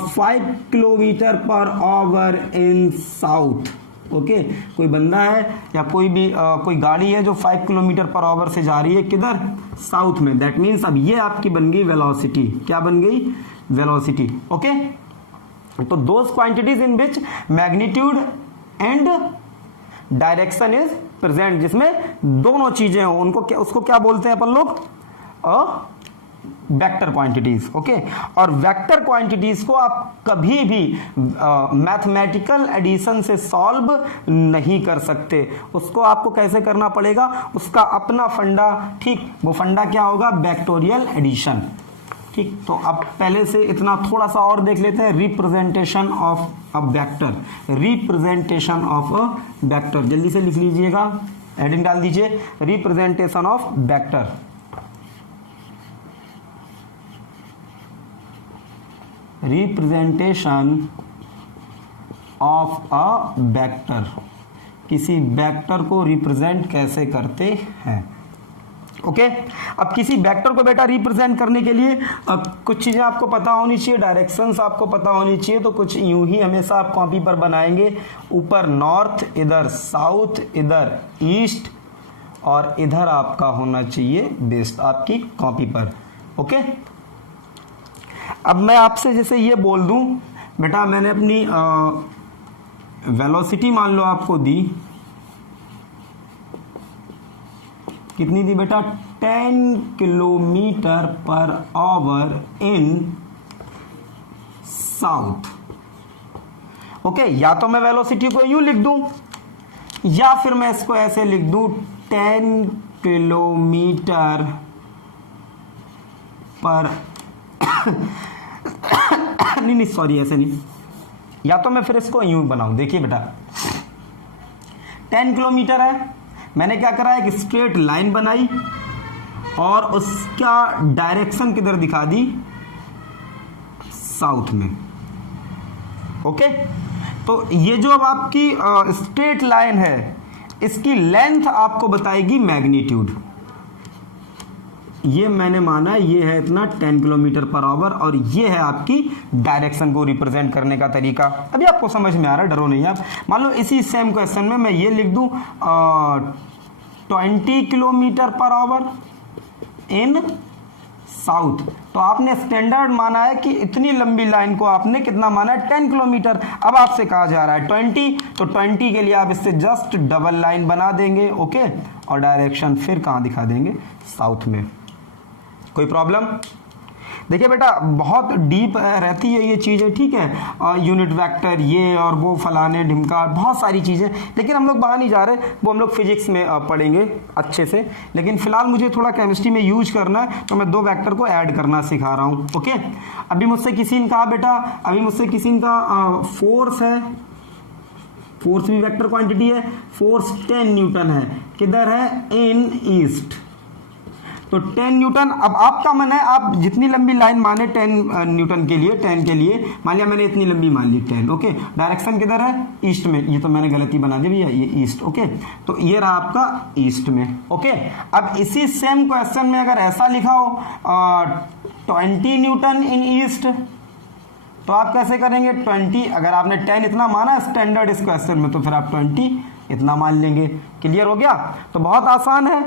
5 kilometre per hour in south, okay, कोई बंदा है या कोई भी कोई गाड़ी है जो 5 किलोमीटर पर आवर से जा रही है किधर, साउथ में, दैट मीन्स अब ये आपकी बन गई वेलोसिटी। क्या बन गई, वेलोसिटी। ओके, तो those quantities in which magnitude and direction is present, जिसमें दोनों चीजें हो, उनको उसको क्या बोलते हैं अपन लोग, वेक्टर क्वांटिटीज। ओके, और वेक्टर क्वांटिटीज को आप कभी भी मैथमेटिकल एडिशन से सॉल्व नहीं कर सकते, उसको आपको कैसे करना पड़ेगा, उसका अपना फंडा। ठीक, वो फंडा क्या होगा, वेक्टोरियल एडिशन। ठीक, तो अब पहले से इतना थोड़ा सा और देख लेते हैं, representation of a vector, representation of a vector, जल्दी से लिख लीजिएगा, हेडिंग डाल दीजिए, representation of vector. Representation of a vector, किसी वेक्टर को रिप्रेजेंट कैसे करते हैं। ओके, अब किसी वेक्टर को बेटा रिप्रेजेंट करने के लिए कुछ चीजें आपको पता होनी चाहिए, डायरेक्शंस आपको पता होनी चाहिए, तो कुछ यूं ही हमेशा आप कॉपी पर बनाएंगे, ऊपर नॉर्थ, इधर साउथ, इधर ईस्ट, और इधर आपका होना चाहिए वेस्ट आपकी कॉपी पर। ओके, अब मैं आपसे जैसे ये बोल दूं बेटा मैंने अपनी वेलोसिटी मान लो आपको दी, कितनी दी बेटा, 10 kilometre per hour in south. Okay, या तो मैं वेलोसिटी को यूं लिख दूं, या फिर मैं इसको ऐसे लिख दूं 10 किलोमीटर पर नहीं सॉरी ऐसे नहीं, या तो मैं फिर इसको यूं बनाऊं। देखिए बेटा 10 किलोमीटर है, मैंने क्या करा, एक स्ट्रेट लाइन बनाई और उसका डायरेक्शन किधर दिखा दी, साउथ में। ओके, तो ये जो अब आपकी स्ट्रेट लाइन है, इसकी लेंथ आपको बताएगी मैग्नीट्यूड। ये मैंने माना ये है इतना 10 किलोमीटर पर आवर, और ये है आपकी डायरेक्शन को रिप्रेजेंट करने का तरीका। अभी आपको समझ में आ रहा है, डरो नहीं आप। मान लो इसी सेम क्वेश्चन में मैं ये लिख दूं 20 kilometre per hour in south, तो आपने स्टैंडर्ड माना है कि इतनी लंबी लाइन को आपने कितना माना है, 10 किलोमीटर। अब आपसे कहा जा रहा है 20, तो 20 के लिए आप इससे जस्ट डबल लाइन बना देंगे। ओके, और डायरेक्शन फिर कहां दिखा देंगे, साउथ में। कोई प्रॉब्लम? देखिए बेटा बहुत डीप रहती है ये चीज़ें, ठीक है, यूनिट वेक्टर ये और वो फलाने ढिमका बहुत सारी चीज़ें, लेकिन हम लोग वहाँ नहीं जा रहे, वो हम लोग फिजिक्स में पढ़ेंगे अच्छे से। लेकिन फिलहाल मुझे थोड़ा केमिस्ट्री में यूज करना है, तो मैं 2 वेक्टर को ऐड करना सिखा रहा हूँ। ओके, अभी मुझसे किसी ने कहा बेटा, अभी मुझसे किसी ने कहा फोर्स है, फोर्स भी वेक्टर क्वांटिटी है, फोर्स 10 न्यूटन है, किधर है, इन ईस्ट। तो 10 न्यूटन। अब आपका मन है आप जितनी लंबी लाइन माने 10 न्यूटन के लिए, 10 के लिए मान लिया मैंने इतनी लंबी मान ली 10, ओके। डायरेक्शन किधर है? ईस्ट में। ये तो मैंने गलती बना दी भैया, ये ईस्ट, ओके। तो ये रहा आपका ईस्ट में, ओके। अब इसी सेम क्वेश्चन में अगर ऐसा लिखा हो 20 न्यूटन इन ईस्ट, तो आप कैसे करेंगे? 20, अगर आपने 10 इतना माना स्टैंडर्ड इस क्वेश्चन में, तो फिर आप 20 इतना मान लेंगे। क्लियर हो गया? तो बहुत आसान है।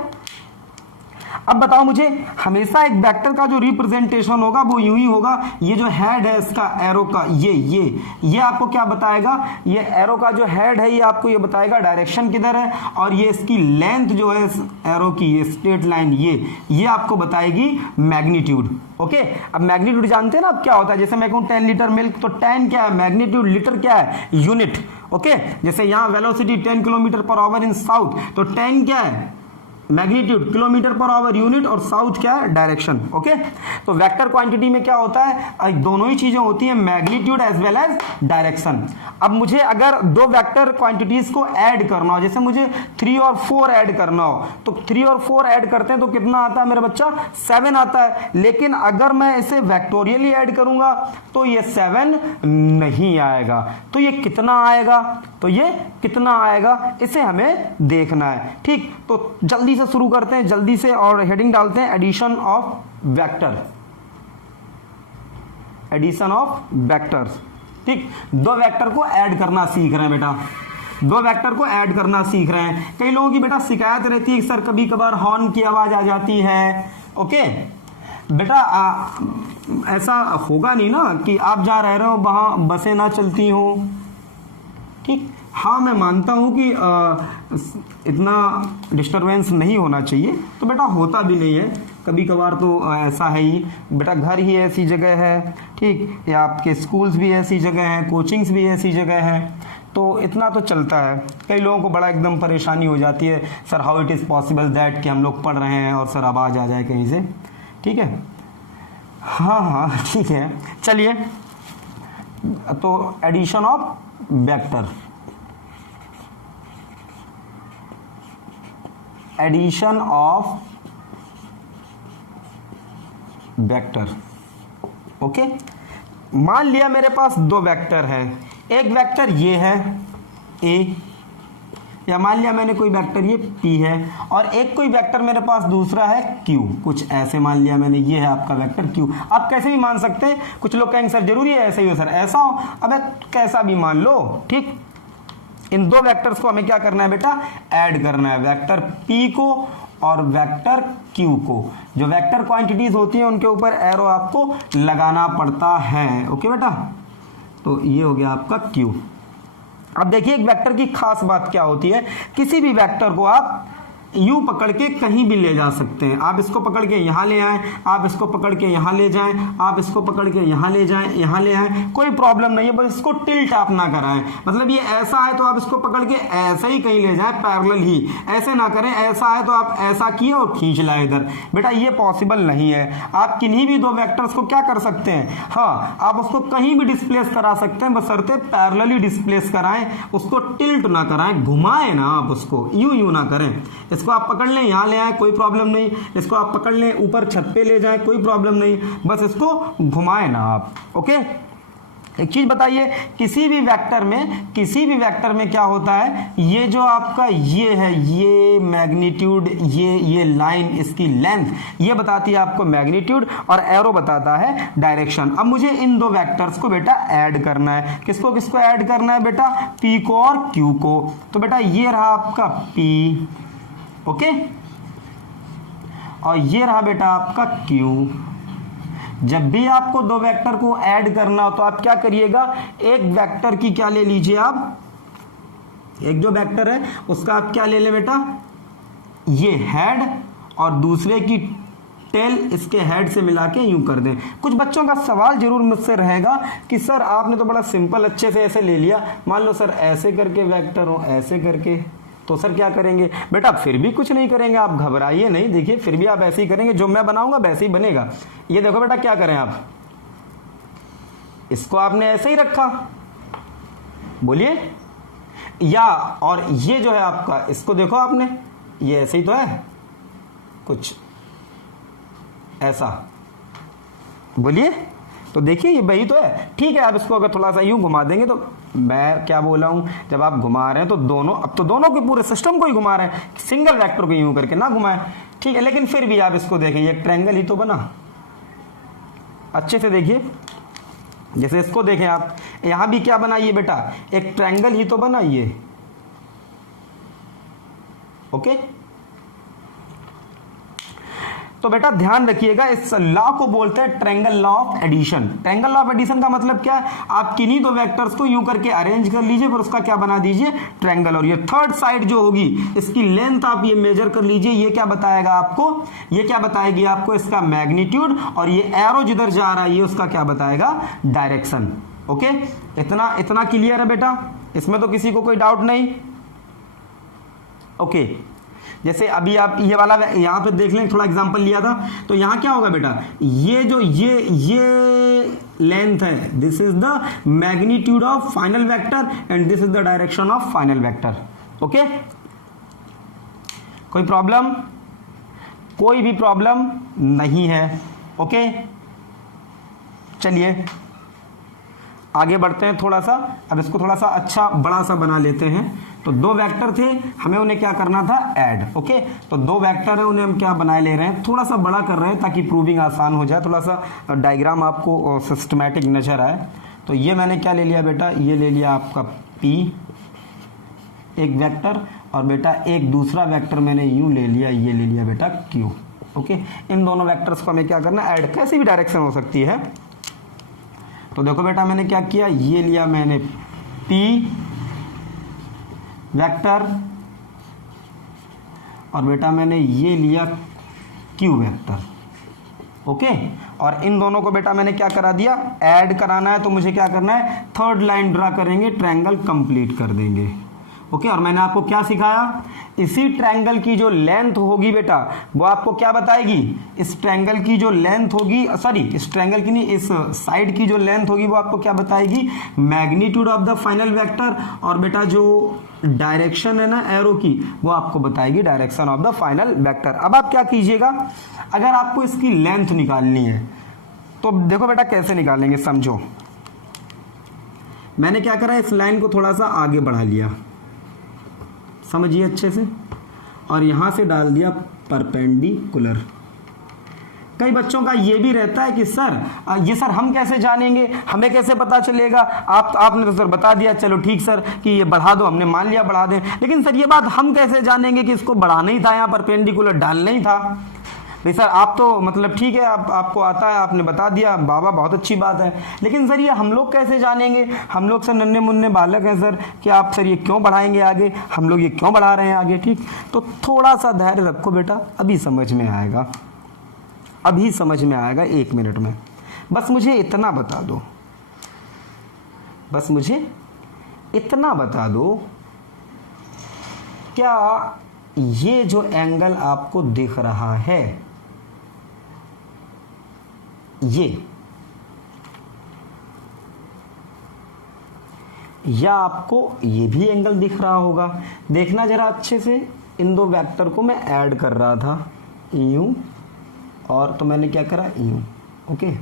अब बताओ मुझे, हमेशा एक वेक्टर का जो रिप्रेजेंटेशन होगा वो यूं ही होगा। ये जो हेड है इसका एरो का, ये आपको क्या बताएगा? ये एरो का जो हेड है ये आपको ये बताएगा डायरेक्शन किधर है, और ये इसकी लेंथ जो है एरो की, ये स्ट्रेट लाइन, ये आपको बताएगी मैग्नीट्यूड, ओके। अब मैग्नीट्यूड जानते हैं ना अब क्या होता है? जैसे मैं कहूँ 10 लीटर मिल्क, तो 10 क्या है? मैग्नीट्यूड। लीटर क्या है? Unit, okay. जैसे यहाँ velocity 10 kilometre per hour in south, तो 10 क्या है? Magnitude, kilometre per hour unit, और साउथ क्या है? Direction, okay. तो वेक्टर क्वांटिटी में क्या होता है? दोनों ही चीजें होती हैं, magnitude as well as direction. अब मुझे अगर दो वेक्टर क्वांटिटीज को ऐड करना हो, जैसे मुझे 3 और 4 ऐड करना हो, तो 3 और 4 ऐड करते हैं तो कितना आता है मेरा बच्चा? 7 आता है। लेकिन अगर मैं इसे वेक्टोरियली ऐड करूंगा तो ये 7 नहीं आएगा। तो ये कितना आएगा? तो ये कितना आएगा इसे हमें देखना है, ठीक। तो जल्दी से शुरू करते हैं, जल्दी से, और हेडिंग डालते हैं addition of vector, addition of vectors, ठीक। दो वेक्टर को ऐड करना सीख रहे हैं बेटा, दो वेक्टर को ऐड करना सीख रहे हैं। कई लोगों की बेटा शिकायत रहती है सर कभी कभार हॉर्न की आवाज आ जाती है, ओके। बेटा ऐसा होगा नहीं ना कि आप जहां रह रहे हो वहां बसें ना चलती हो, ठीक। हाँ मैं मानता हूं कि इतना डिस्टरबेंस नहीं होना चाहिए, तो बेटा होता भी नहीं है, कभी कभार तो ऐसा है ही। बेटा घर ही ऐसी जगह है, ठीक, या आपके स्कूल्स भी ऐसी जगह हैं, कोचिंग्स भी ऐसी जगह है, तो इतना तो चलता है। कई लोगों को बड़ा एकदम परेशानी हो जाती है, sir how it is possible that कि हम लोग पढ़ रहे हैं और सर आवाज़ आ जाए कहीं से, ठीक है। हाँ ठीक है, चलिए। तो addition of vector, addition of vector, okay. मान लिया मेरे पास दो वेक्टर है, एक वेक्टर ये है ए, या मान लिया मैंने कोई वेक्टर ये पी है, और एक कोई वेक्टर मेरे पास दूसरा है क्यू, कुछ ऐसे मान लिया मैंने, ये है आपका वेक्टर क्यू। आप कैसे भी मान सकते हैं, कुछ लोग कहेंगे सर जरूरी है ऐसा ही हो, सर ऐसा हो, अब कैसा भी मान लो, ठीक। इन दो वेक्टर्स को हमें क्या करना है बेटा? ऐड करना है, वेक्टर p को और वेक्टर q को। जो वेक्टर क्वांटिटीज होती हैं उनके ऊपर एरो आपको लगाना पड़ता है, ओके बेटा। तो ये हो गया आपका q। अब देखिए एक वेक्टर की खास बात क्या होती है, किसी भी वेक्टर को आप यूं पकड़ के कहीं भी ले जा सकते हैं। आप इसको पकड़ के यहां ले आए, आप इसको पकड़ के यहां ले जाएं, आप इसको पकड़ के यहां ले जाएं, यहां ले आए, कोई प्रॉब्लम नहीं है, बस इसको टिल्ट आप ना कराएं। मतलब ये ऐसा है तो आप इसको पकड़ के ऐसे ही कहीं ले जाएं, पैरेलल ही, ऐसे ना करें, ऐसा है तो आप ऐसा किए और खींच लाए इधर, बेटा ये पॉसिबल नहीं है। आप किन्हीं भी दो वेक्टर्स को क्या कर सकते हैं, हाँ आप उसको कहीं भी डिस्प्लेस करा सकते हैं, बशर्ते पैरेलली डिस्प्लेस कराएं, उसको टिल्ट ना कराएं, घुमाएं ना आप उसको, यूं ना करें। इसको आप पकड़ लें यहां ले आए कोई प्रॉब्लम नहीं, इसको आप पकड़ लें ऊपर छत पे ले जाएं कोई प्रॉब्लम नहीं, बस इसको घुमाएं ना आप, ओके। एक चीज बताइए, किसी भी वेक्टर में क्या होता है, ये जो आपका ये है, ये मैग्नीट्यूड, ये लाइन इसकी लेंथ ये बताती है आपको मैग्नीट्यूड, और एरो बताता है डायरेक्शन। अब मुझे इन दो वेक्टर्स को बेटा ऐड करना है, किसको ऐड करना है बेटा? p को और q को। तो बेटा ये रहा आपका p, ओके, और ये रहा बेटा आपका q। जब भी आपको दो वेक्टर को ऐड करना हो तो आप क्या करिएगा, एक वेक्टर की क्या ले लीजिए आप, एक जो वेक्टर है उसका आप क्या ले लें बेटा, ये हेड, और दूसरे की टेल इसके हेड से मिला के यूं कर दें। कुछ बच्चों का सवाल जरूर मुझसे रहेगा कि सर आपने तो बड़ा सिंपल अच्छे से ऐसे ले लिया, मान लो सर ऐसे करके वेक्टर हो, ऐसे करके, तो सर क्या करेंगे? बेटा फिर भी कुछ नहीं करेंगे, आप घबराइए नहीं, देखिए फिर भी आप ऐसे ही करेंगे, जो मैं बनाऊंगा वैसे ही बनेगा। ये देखो बेटा क्या करें आप, इसको आपने ऐसे ही रखा, बोलिए, या और ये जो है आपका, इसको देखो आपने, ये ऐसे ही तो है, कुछ ऐसा, बोलिए। तो देखिए ये वही तो है, ठीक है। आप इसको अगर थोड़ा सा यूं घुमा देंगे तो मैं क्या बोला हूं, जब आप घुमा रहे हैं तो दोनों, अब तो दोनों के पूरे सिस्टम को ही घुमा रहे हैं, सिंगल वेक्टर को यूं करके ना घुमाएं, ठीक है। लेकिन फिर भी आप इसको देखें, ये ट्रायंगल ही तो बना, अच्छे से देखिए। जैसे इसको देखें आप, यहां भी क्या बना ये बेटा, एक ट्रायंगल ही तो बना ये, ओके। तो बेटा ध्यान रखिएगा, इस लॉ को बोलते हैं triangle law of addition. Triangle law of addition का मतलब क्या है, आप किन्हीं दो वेक्टर्स को यूं करके अरेंज कर लीजिए, फिर उसका क्या बना दीजिए, ट्रायंगल। और ये थर्ड साइड जो होगी इसकी लेंथ आप ये मेजर कर लीजिए, ये क्या बताएगा आपको, ये क्या बताएगी आपको, इसका मैग्नीट्यूड। और ये एरो जिधर जा रहा है ये उसका क्या बताएगा, डायरेक्शन, ओके। इतना क्लियर है बेटा, इसमें तो किसी को कोई डाउट नहीं, ओके। जैसे अभी आप ये वाला यहां पे देख लें, थोड़ा एग्जांपल लिया था, तो यहां क्या होगा बेटा, ये जो ये लेंथ है, this is the magnitude of final vector and this is the direction of final vector, okay. कोई प्रॉब्लम, कोई भी प्रॉब्लम नहीं है, ओके। चलिए आगे बढ़ते हैं थोड़ा सा, अब इसको थोड़ा सा अच्छा बड़ा सा बना लेते हैं। तो दो वेक्टर थे, हमें उन्हें क्या करना था, ऐड, ओके। तो दो वेक्टर है, उन्हें हम क्या बनाए ले रहे हैं, थोड़ा सा बड़ा कर रहे हैं ताकि प्रूविंग आसान हो जाए, थोड़ा सा डायग्राम आपको सिस्टमैटिक नजर आए। तो ये मैंने क्या ले लिया बेटा, ये ले लिया आपका P एक वेक्टर, और बेटा एक दूसरा वेक्टर मैंने यूं ले लिया, ये ले लिया बेटा Q, ओके। इन दोनों वेक्टर्स को हमें क्या करना है, ऐड, कैसी भी डायरेक्शन हो सकती है। तो देखो बेटा मैंने क्या किया, ये लिया मैंने P वेक्टर, और बेटा मैंने ये लिया Q वेक्टर, ओके। और इन दोनों को बेटा मैंने क्या करा दिया, ऐड कराना है। तो मुझे क्या करना है, थर्ड लाइन ड्रा करेंगे, ट्रायंगल कंप्लीट कर देंगे, ओके। और मैंने आपको क्या सिखाया, इसी ट्रायंगल की जो लेंथ होगी बेटा वो आपको क्या बताएगी, इस ट्रायंगल की जो लेंथ होगी, सॉरी इस ट्रायंगल की नहीं, इस साइड की जो लेंथ होगी वो आपको क्या बताएगी, magnitude of the final vector. और बेटा जो डायरेक्शन है ना एरो की, वो आपको बताएगी direction of the final vector. अब आप क्या कीजिएगा, अगर आपको इसकी लेंथ निकालनी है तो देखो बेटा कैसे निकालेंगे, समझो। मैंने क्या करा, इस लाइन को थोड़ा सा आगे बढ़ा लिया, समझिए अच्छे से, और यहां से डाल दिया परपेंडिकुलर। कई बच्चों का ये भी रहता है कि सर ये सर हम कैसे जानेंगे, हमें कैसे पता चलेगा, आपने तो सर बता दिया, चलो ठीक सर कि ये बढ़ा दो, हमने मान लिया बढ़ा दें, लेकिन सर ये बात हम कैसे जानेंगे कि इसको बढ़ाना ही था, यहाँ परपेंडिकुलर डालना ही था। भाई सर आप तो मतलब ठीक है, आपको आता है, आपने बता दिया, बाबा बहुत अच्छी बात है, लेकिन सर ये हम लोग कैसे जानेंगे, हम लोग सर नन्हे मुन्ने बालक हैं सर, कि आप सर ये क्यों बढ़ाएंगे आगे, हम लोग ये क्यों बढ़ा रहे हैं आगे, ठीक। तो थोड़ा सा धैर्य रखो बेटा, अभी समझ में आएगा, अभी समझ में आएगा, 1 मिनट में। बस मुझे इतना बता दो, बस मुझे इतना बता दो, क्या ये जो एंगल आपको दिख रहा है, ये, या आपको ये भी एंगल दिख रहा होगा, देखना जरा अच्छे से। इन दो वेक्टर को मैं ऐड कर रहा था, यूं, और तो मैंने क्या करा, यूं, ओके।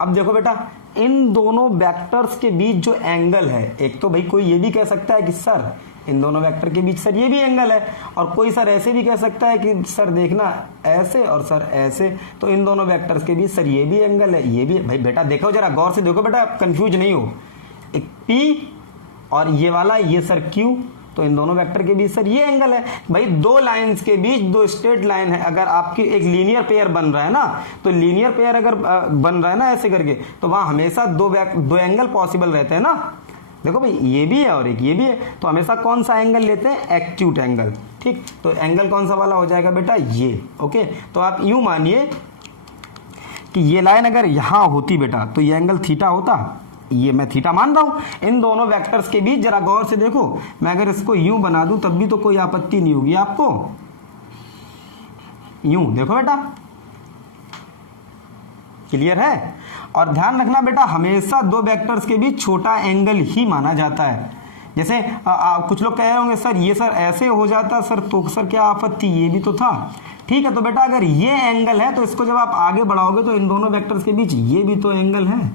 अब देखो बेटा इन दोनों वेक्टर्स के बीच जो एंगल है, एक तो भाई कोई ये भी कह सकता है कि सर इन दोनों वेक्टर के बीच सर ये भी एंगल है, और कोई सर ऐसे भी कह सकता है कि सर देखना ऐसे और सर ऐसे, तो इन दोनों वेक्टर्स के बीच सर ये भी एंगल है, ये भी। भाई बेटा देखो जरा गौर से देखो बेटा, आप कंफ्यूज नहीं हो, एक P और ये वाला ये सर Q, तो इन दोनों वेक्टर के बीच सर ये एंगल है। भाई दो लाइंस के बीच दो स्ट्रेट लाइन है, अगर आपकी एक लीनियर पेयर बन रहा है ना, तो लीनियर पेयर अगर बन रहा है ना ऐसे करके, तो वहां हमेशा दो एंगल पॉसिबल रहते हैं ना। देखो भाई ये भी है और एक ये भी है, तो हमेशा कौन सा एंगल लेते हैं, एक्यूट एंगल, ठीक। तो एंगल कौन सा वाला हो जाएगा बेटा, ये, ओके। तो आप यूं मानिए कि ये लाइन अगर यहां होती बेटा तो ये एंगल थीटा होता, ये मैं थीटा मान रहा हूं। इन दोनों वेक्टर्स के बीच जरा गौर से देखो, मैं अगर इसको यूं बना दूं तब भी तो कोई आपत्ति नहीं होगी आपको, यूं देखो बेटा, क्लियर है। और ध्यान रखना बेटा हमेशा दो वेक्टर्स के बीच छोटा एंगल ही माना जाता है। जैसे कुछ लोग कह रहे होंगे सर ये सर ऐसे हो जाता सर, तो सर क्या आपत्ति, ये भी तो था, ठीक है। तो बेटा अगर ये एंगल है तो इसको जब आप आगे बढ़ाओगे तो इन दोनों वेक्टर्स के बीच ये भी तो एंगल है,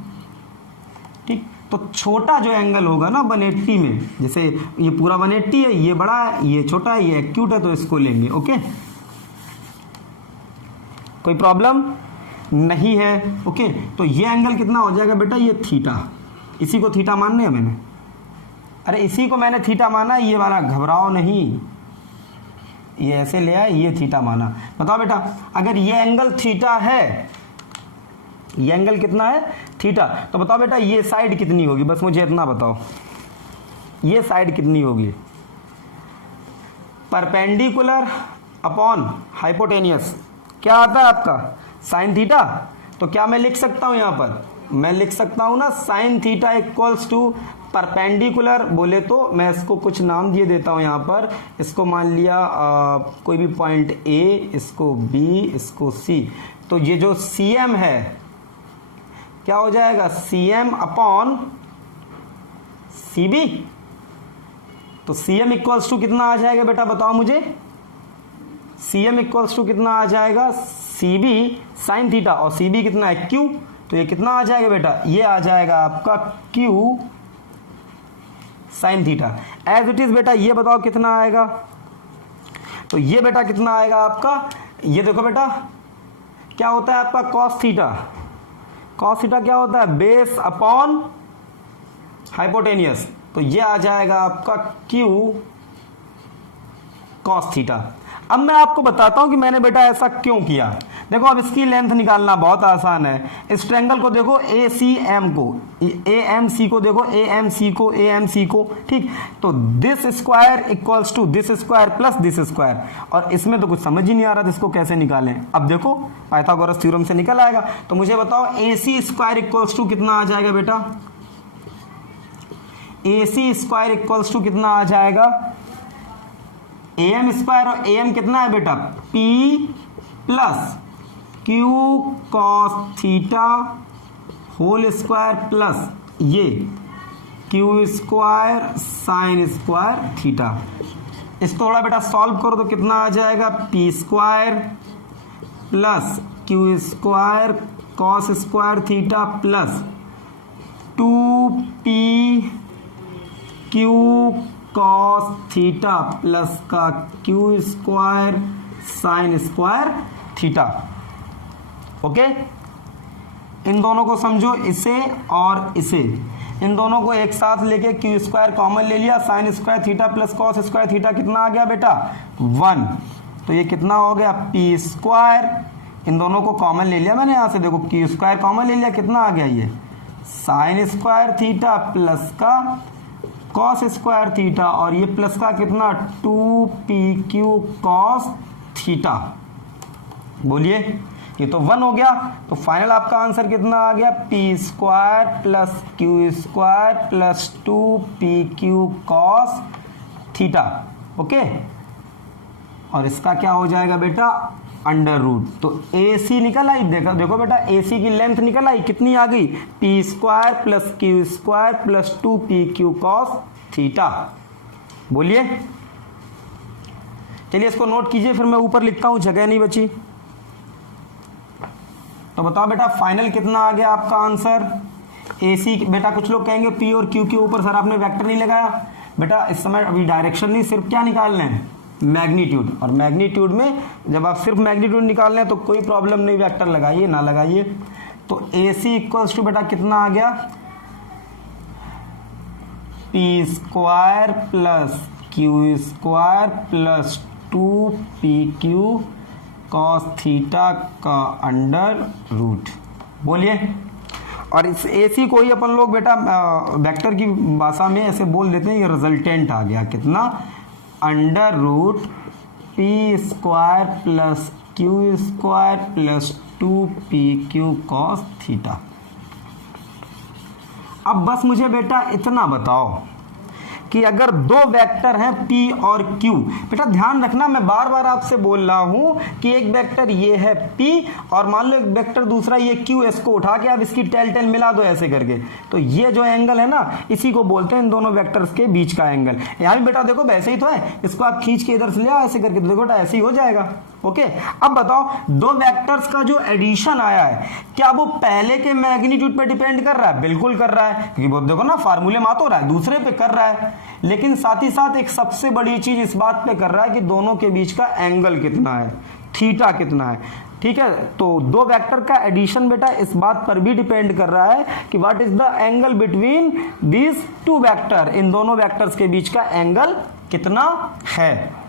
ठीक। तो छोटा जो एंगल होगा ना 180 में, जैसे ये पूरा 180 है, ये बड़ा है, ये छोटा है, ये एक्यूट है, तो इसको लेंगे। ओके, कोई प्रॉब्लम नहीं है। ओके, तो ये एंगल कितना हो जाएगा बेटा, ये थीटा, इसी को थीटा मानने है मैंने, अरे इसी को मैंने थीटा माना, ये वाला घबराओ नहीं, ये ऐसे ले आए, ये थीटा माना। बताओ बेटा अगर ये एंगल थीटा है, ये एंगल कितना है, थीटा, तो बताओ बेटा ये साइड कितनी होगी, बस मुझे इतना बताओ, ये साइड कितनी होगी, परपेंडिकुलर अपॉन हाइपोटेनियस, क्या आता है आपका, साइन थीटा। तो क्या मैं लिख सकता हूं यहां पर, मैं लिख सकता हूं ना sine theta equals to perpendicular, बोले तो मैं इसको कुछ नाम दिए देता हूं यहां पर, इसको मान लिया कोई भी पॉइंट ए, इसको बी, इसको सी, तो ये जो सी एम है क्या हो जाएगा, C M upon C B. तो सी एम इक्वल्स टू कितना आ जाएगा बेटा, बताओ मुझे, सी एम इक्वल्स टू कितना आ जाएगा, सी बी साइन थीटा, और सी बी कितना है, क्यू, तो ये कितना आ जाएगा बेटा, ये आ जाएगा आपका Q sine theta. As it is बेटा ये बताओ कितना आएगा, तो ये बेटा कितना आएगा आपका, ये देखो बेटा क्या होता है आपका कॉस थीटा, कॉस थीटा क्या होता है, बेस अपॉन हाइपोटेनियस, तो ये आ जाएगा आपका क्यू कॉस थीटा। अब मैं आपको बताता हूं कि मैंने बेटा ऐसा क्यों किया। देखो अब इसकी लेंथ निकालना बहुत आसान है। इस ट्रायंगल को देखो ए सी एम को, ए एम सी को देखो, ए एम सी को, ए एम सी को, ठीक। तो this square equals to this square plus this square, और इसमें तो कुछ समझ ही नहीं आ रहा था इसको कैसे निकालें। अब देखो पाइथागोरस थ्योरम से निकल आएगा। तो मुझे बताओ ए सी स्क्वायर इक्वल्स टू कितना आ जाएगा बेटा, ए सी स्क्वायर इक्वल्स टू कितना आ जाएगा, ए एम स्क्वायर, और ए एम कितना है बेटा, p plus q cos theta whole square plus ये q square sine square theta. इसको थोड़ा बेटा सॉल्व करो तो कितना आ जाएगा, p square plus Q square cos square theta plus 2p q cos theta plus का q square sine square theta. Okay, इन दोनों को समझो, इसे और इसे, इन दोनों को एक साथ लेके क्यू स्क्वायर कॉमन ले लिया, sign square theta plus cos square theta कितना आ गया बेटा 1, तो ये कितना हो गया पी स्क्वायर, इन दोनों को कॉमन ले लिया मैंने यहाँ से, देखो क्यू स्क्वायर कॉमन ले लिया, कितना आ गया ये साइन स्क्वायर थीटा प्लस का कॉस स्क्वायर थीटा, और ये प्लस का कितना 2pq कॉस थीटा। बोलिए, ये तो 1 हो गया, तो फाइनल आपका आंसर कितना आ गया, P square plus Q square plus 2pq cos theta. Okay, और इसका क्या हो जाएगा बेटा अंडर रूट, तो ए सी निकल आई, देखो बेटा ए सी की लेंथ निकल आई, कितनी आ गई, P square plus Q square plus 2pq cos theta. बोलिए, चलिए इसको नोट कीजिए, फिर मैं ऊपर लिखता हूं, जगह नहीं बची। तो बताओ बेटा फाइनल कितना आ गया आपका आंसर, ए सी। बेटा कुछ लोग कहेंगे पी और क्यू के ऊपर सर आपने वेक्टर नहीं लगाया, बेटा इस समय अभी डायरेक्शन नहीं, सिर्फ क्या निकालना है, मैग्नीट्यूड। और मैग्नीट्यूड में जब आप सिर्फ मैग्नीट्यूड निकाल रहे हैं तो कोई प्रॉब्लम नहीं, वेक्टर लगाइए ना लगाइए। तो ए सी इक्वल्स टू बेटा कितना आ गया, P square plus Q square plus 2pq cos theta का अंडर रूट। बोलिए, और इस ए सी को ही अपन लोग बेटा वेक्टर की भाषा में ऐसे बोल देते हैं, ये रिजल्टेंट आ गया कितना, under root P square plus Q square plus 2pq cos theta. अब बस मुझे बेटा इतना बताओ कि अगर दो वेक्टर हैं P और Q, बेटा ध्यान रखना मैं बार बार आपसे बोल रहा हूं कि एक वेक्टर ये है P और मान लो एक वेक्टर दूसरा ये Q, इसको उठा के आप इसकी टेल मिला दो ऐसे करके, तो ये जो एंगल है ना इसी को बोलते हैं इन दोनों वेक्टर्स के बीच का एंगल। यहाँ भी बेटा देखो वैसे ही तो है, इसको आप खींच के इधर से ले आओ ऐसे करके, तो देखो बेटा ऐसे ही हो जाएगा। ओके। अब बताओ दो वेक्टर्स का जो एडिशन आया है क्या वो पहले के मैग्नीट्यूड पे डिपेंड कर रहा है? बिल्कुल कर रहा है, क्योंकि वो देखो ना फार्मूले में आ तो रहा है, दूसरे पे कर रहा है। लेकिन साथ ही साथ एक सबसे बड़ी चीज इस बात पे कर रहा है कि दोनों के बीच का एंगल कितना है, थीटा कितना है। ठीक है, तो दो वेक्टर का एडिशन बेटा इस बात पर भी डिपेंड कर रहा है कि what is the angle between these two vector, इन दोनों वेक्टर्स के बीच का एंगल कितना है।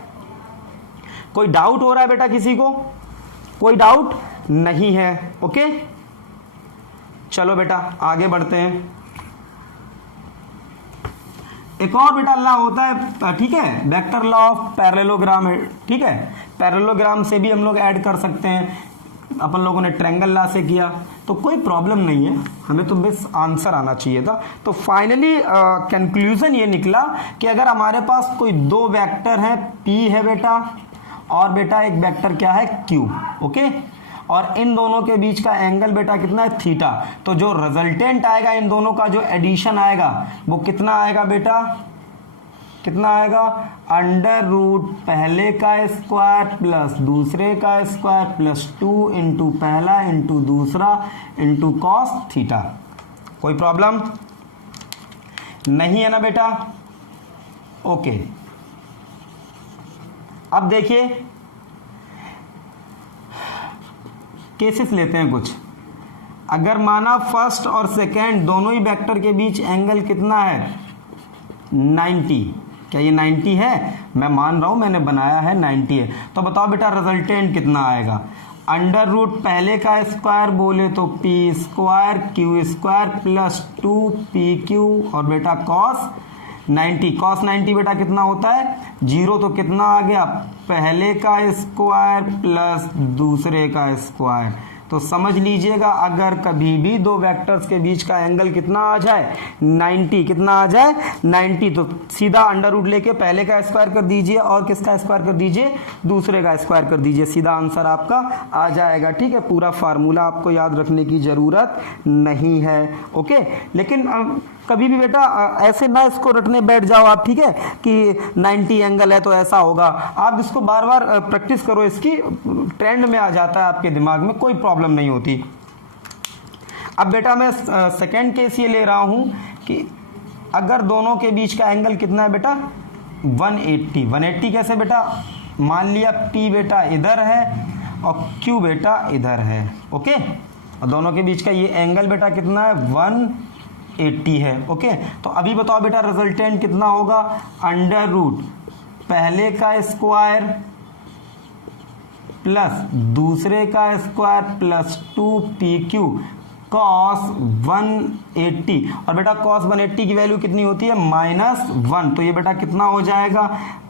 कोई डाउट हो रहा है बेटा किसी को? कोई डाउट नहीं है। ओके, चलो बेटा आगे बढ़ते हैं। एक और बेटा लॉ होता है, ठीक है, वेक्टर लॉ ऑफ पैरेललोग्राम है। ठीक है, पैरेललोग्राम से भी हम लोग ऐड कर सकते हैं, अपन लोगों ने ट्रायंगल लॉ से किया, तो कोई प्रॉब्लम नहीं है, हमें तो बस आंसर आना चाहिए था। तो फाइनली कंक्लूजन ये निकला कि अगर हमारे पास कोई दो वेक्टर है, P है बेटा और बेटा एक वेक्टर क्या है Q, ओके, और इन दोनों के बीच का एंगल बेटा कितना है, थीटा, तो जो रिजल्टेंट आएगा इन दोनों का जो एडिशन आएगा वो कितना आएगा बेटा, कितना आएगा, अंडर रूट पहले का स्क्वायर प्लस दूसरे का स्क्वायर प्लस 2 इंटू पहला इंटू दूसरा इंटू कॉस थीटा। कोई प्रॉब्लम नहीं है ना बेटा? ओके, अब देखिए केसेस लेते हैं कुछ। अगर माना फर्स्ट और सेकेंड दोनों ही वेक्टर के बीच एंगल कितना है, 90, क्या ये 90 है? मैं मान रहा हूं, मैंने बनाया है 90 है। तो बताओ बेटा रिजल्टेंट कितना आएगा, अंडर रूट पहले का स्क्वायर बोले तो P square Q square plus 2pq और बेटा कॉस 90, कॉस 90 बेटा कितना होता है 0, तो कितना आ गया, पहले का स्क्वायर प्लस दूसरे का स्क्वायर। तो समझ लीजिएगा अगर कभी भी दो वेक्टर्स के बीच का एंगल कितना आ जाए 90, कितना आ जाए 90, तो सीधा अंडर रूट लेके पहले का स्क्वायर कर दीजिए और किसका स्क्वायर कर दीजिए, दूसरे का स्क्वायर कर दीजिए, सीधा आंसर आपका आ जाएगा। ठीक है, पूरा फार्मूला आपको याद रखने की जरूरत नहीं है। ओके, लेकिन कभी भी बेटा ऐसे ना इसको रटने बैठ जाओ आप, ठीक है, कि 90 एंगल है तो ऐसा होगा। आप इसको बार बार प्रैक्टिस करो, इसकी ट्रेंड में आ जाता है आपके दिमाग में, कोई प्रॉब्लम नहीं होती। अब बेटा मैं सेकंड केस ये ले रहा हूं कि अगर दोनों के बीच का एंगल कितना है बेटा 180। 180 कैसे बेटा, मान लिया P बेटा इधर है और Q बेटा इधर है, ओके, और दोनों के बीच का ये एंगल बेटा कितना है 180 है। ओके, तो अभी बताओ बेटा रिजल्टेंट कितना होगा, अंडर रूट पहले का स्क्वायर प्लस दूसरे का स्क्वायर प्लस 2pq कॉस 180, और बेटा कॉस 180 की वैल्यू कितनी होती है -1, तो ये बेटा कितना हो जाएगा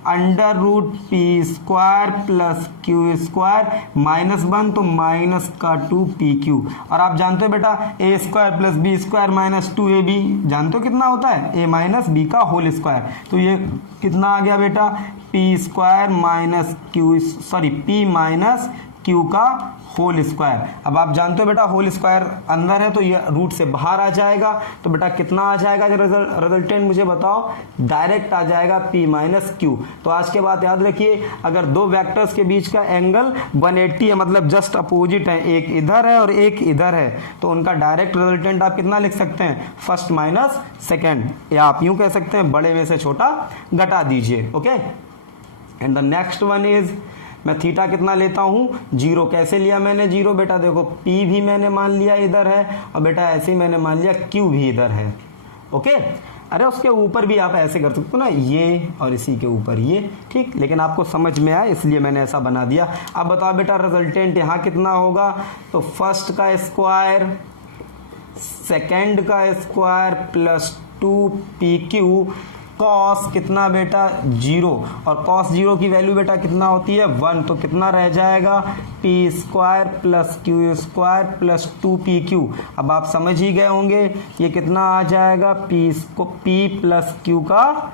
under root P square plus Q square -1 तो माइनस का 2pq, और आप जानते हो बेटा a square plus B square minus 2ab, जानते हो कितना होता है a माइनस बी का होल स्क्वायर, तो ये कितना आ गया बेटा p square minus Q, sorry p minus Q का होल स्क्वायर। अब आप जानते हो बेटा होल स्क्वायर अंदर है तो ये रूट से बाहर आ जाएगा, तो बेटा कितना आ जाएगा रिजल्टेंट मुझे बताओ, डायरेक्ट आ जाएगा p माइनस क्यू। तो आज के बाद याद रखिए अगर दो वेक्टर्स के बीच का एंगल 180 है, मतलब जस्ट अपोजिट है, एक इधर है और एक इधर है, तो उनका डायरेक्ट रिजल्टेंट आप कितना लिख सकते हैं, फर्स्ट माइनस सेकेंड, या आप यूं कह सकते हैं बड़े में से छोटा घटा दीजिए। Okay, and the next one is मैं थीटा कितना लेता हूं 0। कैसे लिया मैंने 0 बेटा, देखो P भी मैंने मान लिया इधर है और बेटा ऐसे ही मैंने मान लिया Q भी इधर है। ओके, अरे उसके ऊपर भी आप ऐसे कर सकते हो ना, ये और इसी के ऊपर ये, ठीक, लेकिन आपको समझ में आया इसलिए मैंने ऐसा बना दिया। अब बताओ बेटा रिजल्टेंट यहाँ कितना होगा, तो फर्स्ट का स्क्वायर सेकेंड का स्क्वायर प्लस 2pq कॉस कितना बेटा 0, और कॉस 0 की वैल्यू बेटा कितना होती है 1, तो कितना रह जाएगा p square plus Q square plus 2pq। अब आप समझ ही गए होंगे ये कितना आ जाएगा p प्लस क्यू का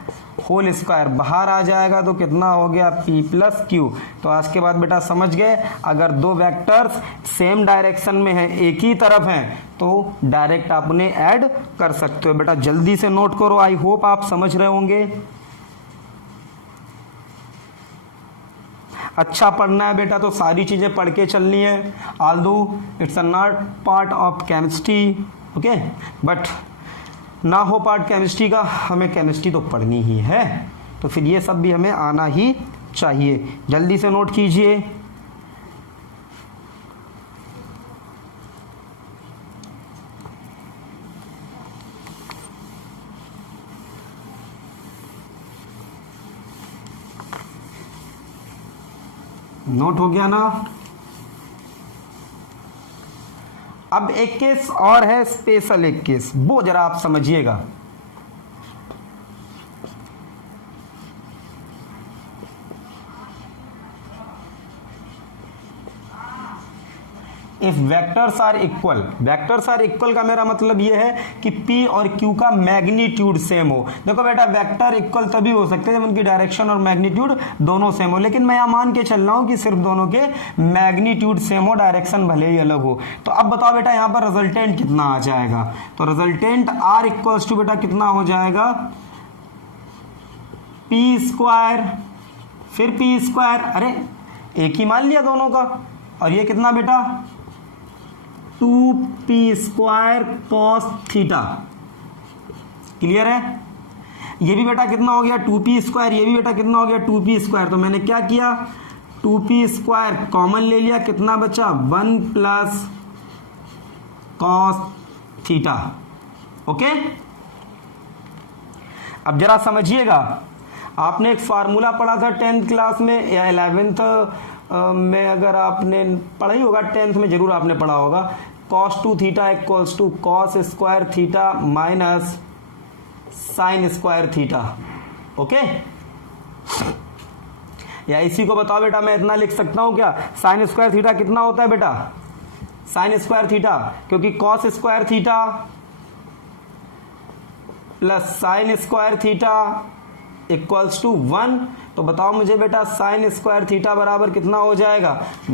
होल स्क्वायर, बाहर आ जाएगा तो कितना हो गया p प्लस क्यू। तो आज के बाद बेटा समझ गए अगर दो वेक्टर्स सेम डायरेक्शन में हैं, एक ही तरफ हैं, तो डायरेक्ट आप उन्हें ऐड कर सकते हो। बेटा जल्दी से नोट करो, आई होप आप समझ रहे होंगे। अच्छा पढ़ना है बेटा तो सारी चीज़ें पढ़ के चलनी है, although it's not part of chemistry, okay, but ना हो पार्ट केमिस्ट्री का, हमें केमिस्ट्री तो पढ़नी ही है, तो फिर ये सब भी हमें आना ही चाहिए। जल्दी से नोट कीजिए। नोट हो गया ना? अब एक केस और है, स्पेशल एक केस, वो जरा आप समझिएगा। If vectors are equal, vectors are equal का मेरा मतलब ये है कि P और Q का मैग्नीट्यूड सेम हो। देखो बेटा वेक्टर इक्वल तभी हो सकते हैं जब उनकी डायरेक्शन और मैग्नीट्यूड दोनों सेम हो, लेकिन मैं यहाँ मान के चल रहा हूँ कि सिर्फ दोनों के मैग्नीट्यूड सेम हो, डायरेक्शन भले ही अलग हो। तो अब बताओ बेटा यहाँ पर रिजल्टेंट कितना आ जाएगा? तो रिजल्टेंट R इक्वल्स टू बेटा कितना हो जाएगा? P स्क्वायर, फिर P स्क्वायर, अरे एक ही मान लिया दोनों का, और ये कितना बेटा? 2p square cos theta. Clear है? ये भी बेटा कितना हो गया? 2p स्क्वायर, ये भी बेटा कितना हो गया? 2p square. तो मैंने क्या किया? 2p स्क्वायर कॉमन ले लिया, कितना बचा? 1 प्लस कॉस थीटा। ओके, अब जरा समझिएगा, आपने एक फार्मूला पढ़ा था 10th क्लास में या 11th में, अगर आपने पढ़ा ही होगा, 10th में जरूर आपने पढ़ा होगा, cos 2 theta equals to cos square theta minus sine square theta. Okay, या इसी को बताओ बेटा, मैं इतना लिख सकता हूं क्या? साइन स्क्वायर थीटा कितना होता है बेटा? साइन स्क्वायर थीटा, क्योंकि cos square theta plus sine square theta equals to 1। तो बताओ मुझे बेटा साइन स्क्वायर थीटा बराबर कितना हो जाएगा?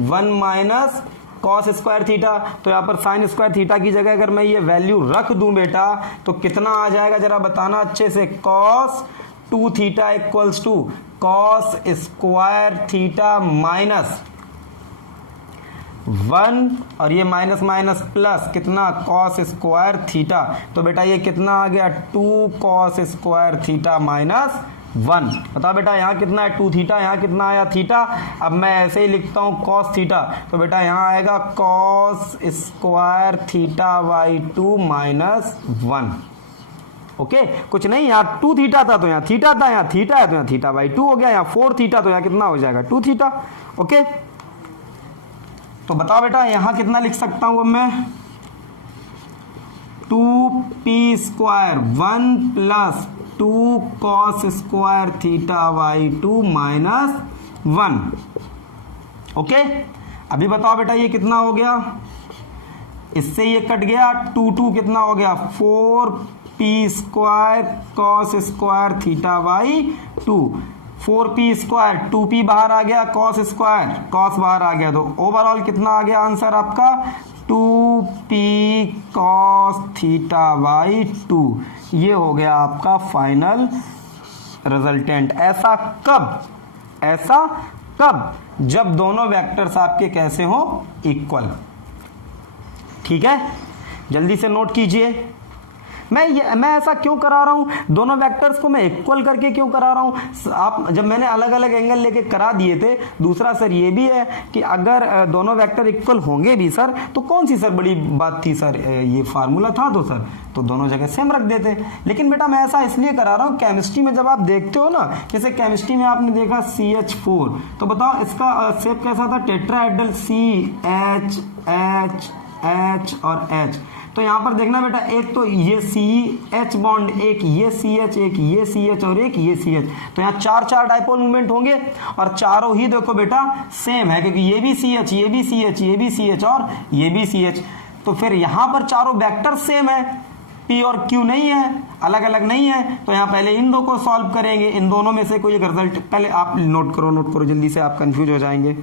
1 माइनस कॉस स्क्वायर थीटा। तो यहाँ पर साइन स्क्वायर थीटा की जगह अगर मैं ये वैल्यू रख दूं बेटा तो कितना आ जाएगा जरा बताना अच्छे से? Cos 2 theta equals to cos square theta minus 1, और ये माइनस माइनस प्लस कितना? Cos square theta. तो बेटा ये कितना आ गया? 2 कॉस स्क्वायर थीटा माइनस 1। बताओ बेटा यहाँ कितना है? 2 थीटा, यहाँ कितना आया? थीटा। अब मैं ऐसे ही लिखता हूँ कॉस थीटा, तो बेटा यहाँ आएगा cos square theta by 2 minus 1। Okay, कुछ नहीं, यहाँ 2 थीटा था तो यहाँ थीटा था, यहाँ थीटा है तो यहाँ थीटा बाई 2 हो गया, यहाँ 4 थीटा तो यहाँ कितना हो जाएगा? 2 थीटा। ओके, तो बताओ बेटा यहाँ कितना लिख सकता हूँ अब मैं? 2p square 1 plus 2 cos square theta by 2 minus 1। Okay, अभी बताओ बेटा ये कितना हो गया? इससे ये कट गया, 2 कितना हो गया? 4p square cos square theta by 2। 4p square, 2p बाहर आ गया, कॉस स्क्वायर कॉस बाहर आ गया, तो ओवरऑल कितना आ गया आंसर आपका? 2p cos theta by 2। ये हो गया आपका फाइनल रिजल्टेंट। ऐसा कब? ऐसा कब? जब दोनों वेक्टर्स आपके कैसे हो? इक्वल। ठीक है, जल्दी से नोट कीजिए। मैं ऐसा क्यों करा रहा हूं? दोनों वेक्टर्स को मैं इक्वल करके क्यों करा रहा हूं? आप जब मैंने अलग अलग एंगल लेके करा दिए थे, दूसरा सर ये भी है कि अगर दोनों वेक्टर इक्वल होंगे भी सर तो कौन सी सर बड़ी बात थी सर, ये फार्मूला था तो सर तो दोनों जगह सेम रख देते। लेकिन बेटा मैं ऐसा इसलिए करा रहा हूँ, केमिस्ट्री में जब आप देखते हो ना, जैसे केमिस्ट्री में आपने देखा CH4, तो बताओ इसका शेप कैसा था? टेट्राहेड्रल CH H H और H। तो यहाँ पर देखना बेटा, एक तो ये CH बॉन्ड, एक ये CH, एक ये CH और एक ये CH, तो यहाँ 4 डाइपोल मूवमेंट होंगे और चारों ही देखो बेटा सेम है, क्योंकि ये भी CH, ये भी CH, ये भी CH और ये भी CH। तो फिर यहाँ पर चारों वेक्टर सेम है, P और Q नहीं है, अलग अलग नहीं है। तो यहाँ पहले इन दो को सॉल्व करेंगे, इन दोनों में से कोई एक रिजल्ट, पहले आप नोट करो जल्दी से, आप कंफ्यूज हो जाएंगे।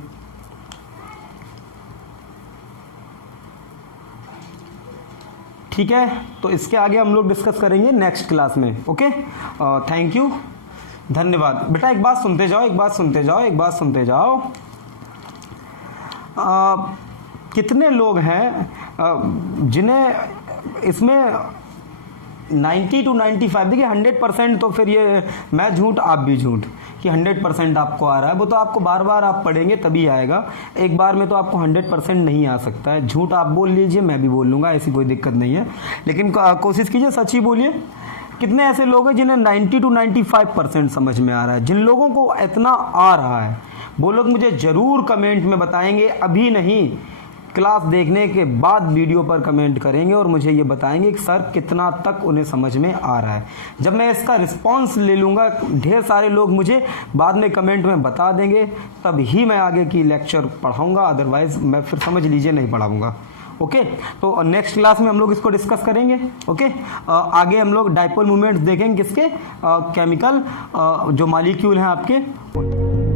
ठीक है, तो इसके आगे हम लोग डिस्कस करेंगे नेक्स्ट क्लास में। ओके, थैंक यू, धन्यवाद। बेटा एक बात सुनते जाओ, एक बात सुनते जाओ, एक बात सुनते जाओ। कितने लोग हैं जिन्हें इसमें 90 to 95, देखिए 100% तो फिर ये मैं झूठ आप भी झूठ कि 100% आपको आ रहा है, वो तो आपको बार बार आप पढ़ेंगे तभी आएगा, एक बार में तो आपको 100% नहीं आ सकता है। झूठ आप बोल लीजिए, मैं भी बोल लूँगा, ऐसी कोई दिक्कत नहीं है, लेकिन कोशिश कीजिए सच ही बोलिए। कितने ऐसे लोग हैं जिन्हें 90 to 95% समझ में आ रहा है? जिन लोगों को इतना आ रहा है वो लोग मुझे ज़रूर कमेंट में बताएंगे, अभी नहीं, क्लास देखने के बाद वीडियो पर कमेंट करेंगे और मुझे ये बताएंगे कि सर कितना तक उन्हें समझ में आ रहा है। जब मैं इसका रिस्पांस ले लूँगा, ढेर सारे लोग मुझे बाद में कमेंट में बता देंगे, तब ही मैं आगे की लेक्चर पढ़ाऊँगा, अदरवाइज़ मैं फिर समझ लीजिए नहीं पढ़ाऊँगा। ओके, तो नेक्स्ट क्लास में हम लोग इसको डिस्कस करेंगे। ओके, आगे हम लोग डाइपोल मूवमेंट्स देखेंगे, किसके, केमिकल जो मॉलिक्यूल हैं आपके।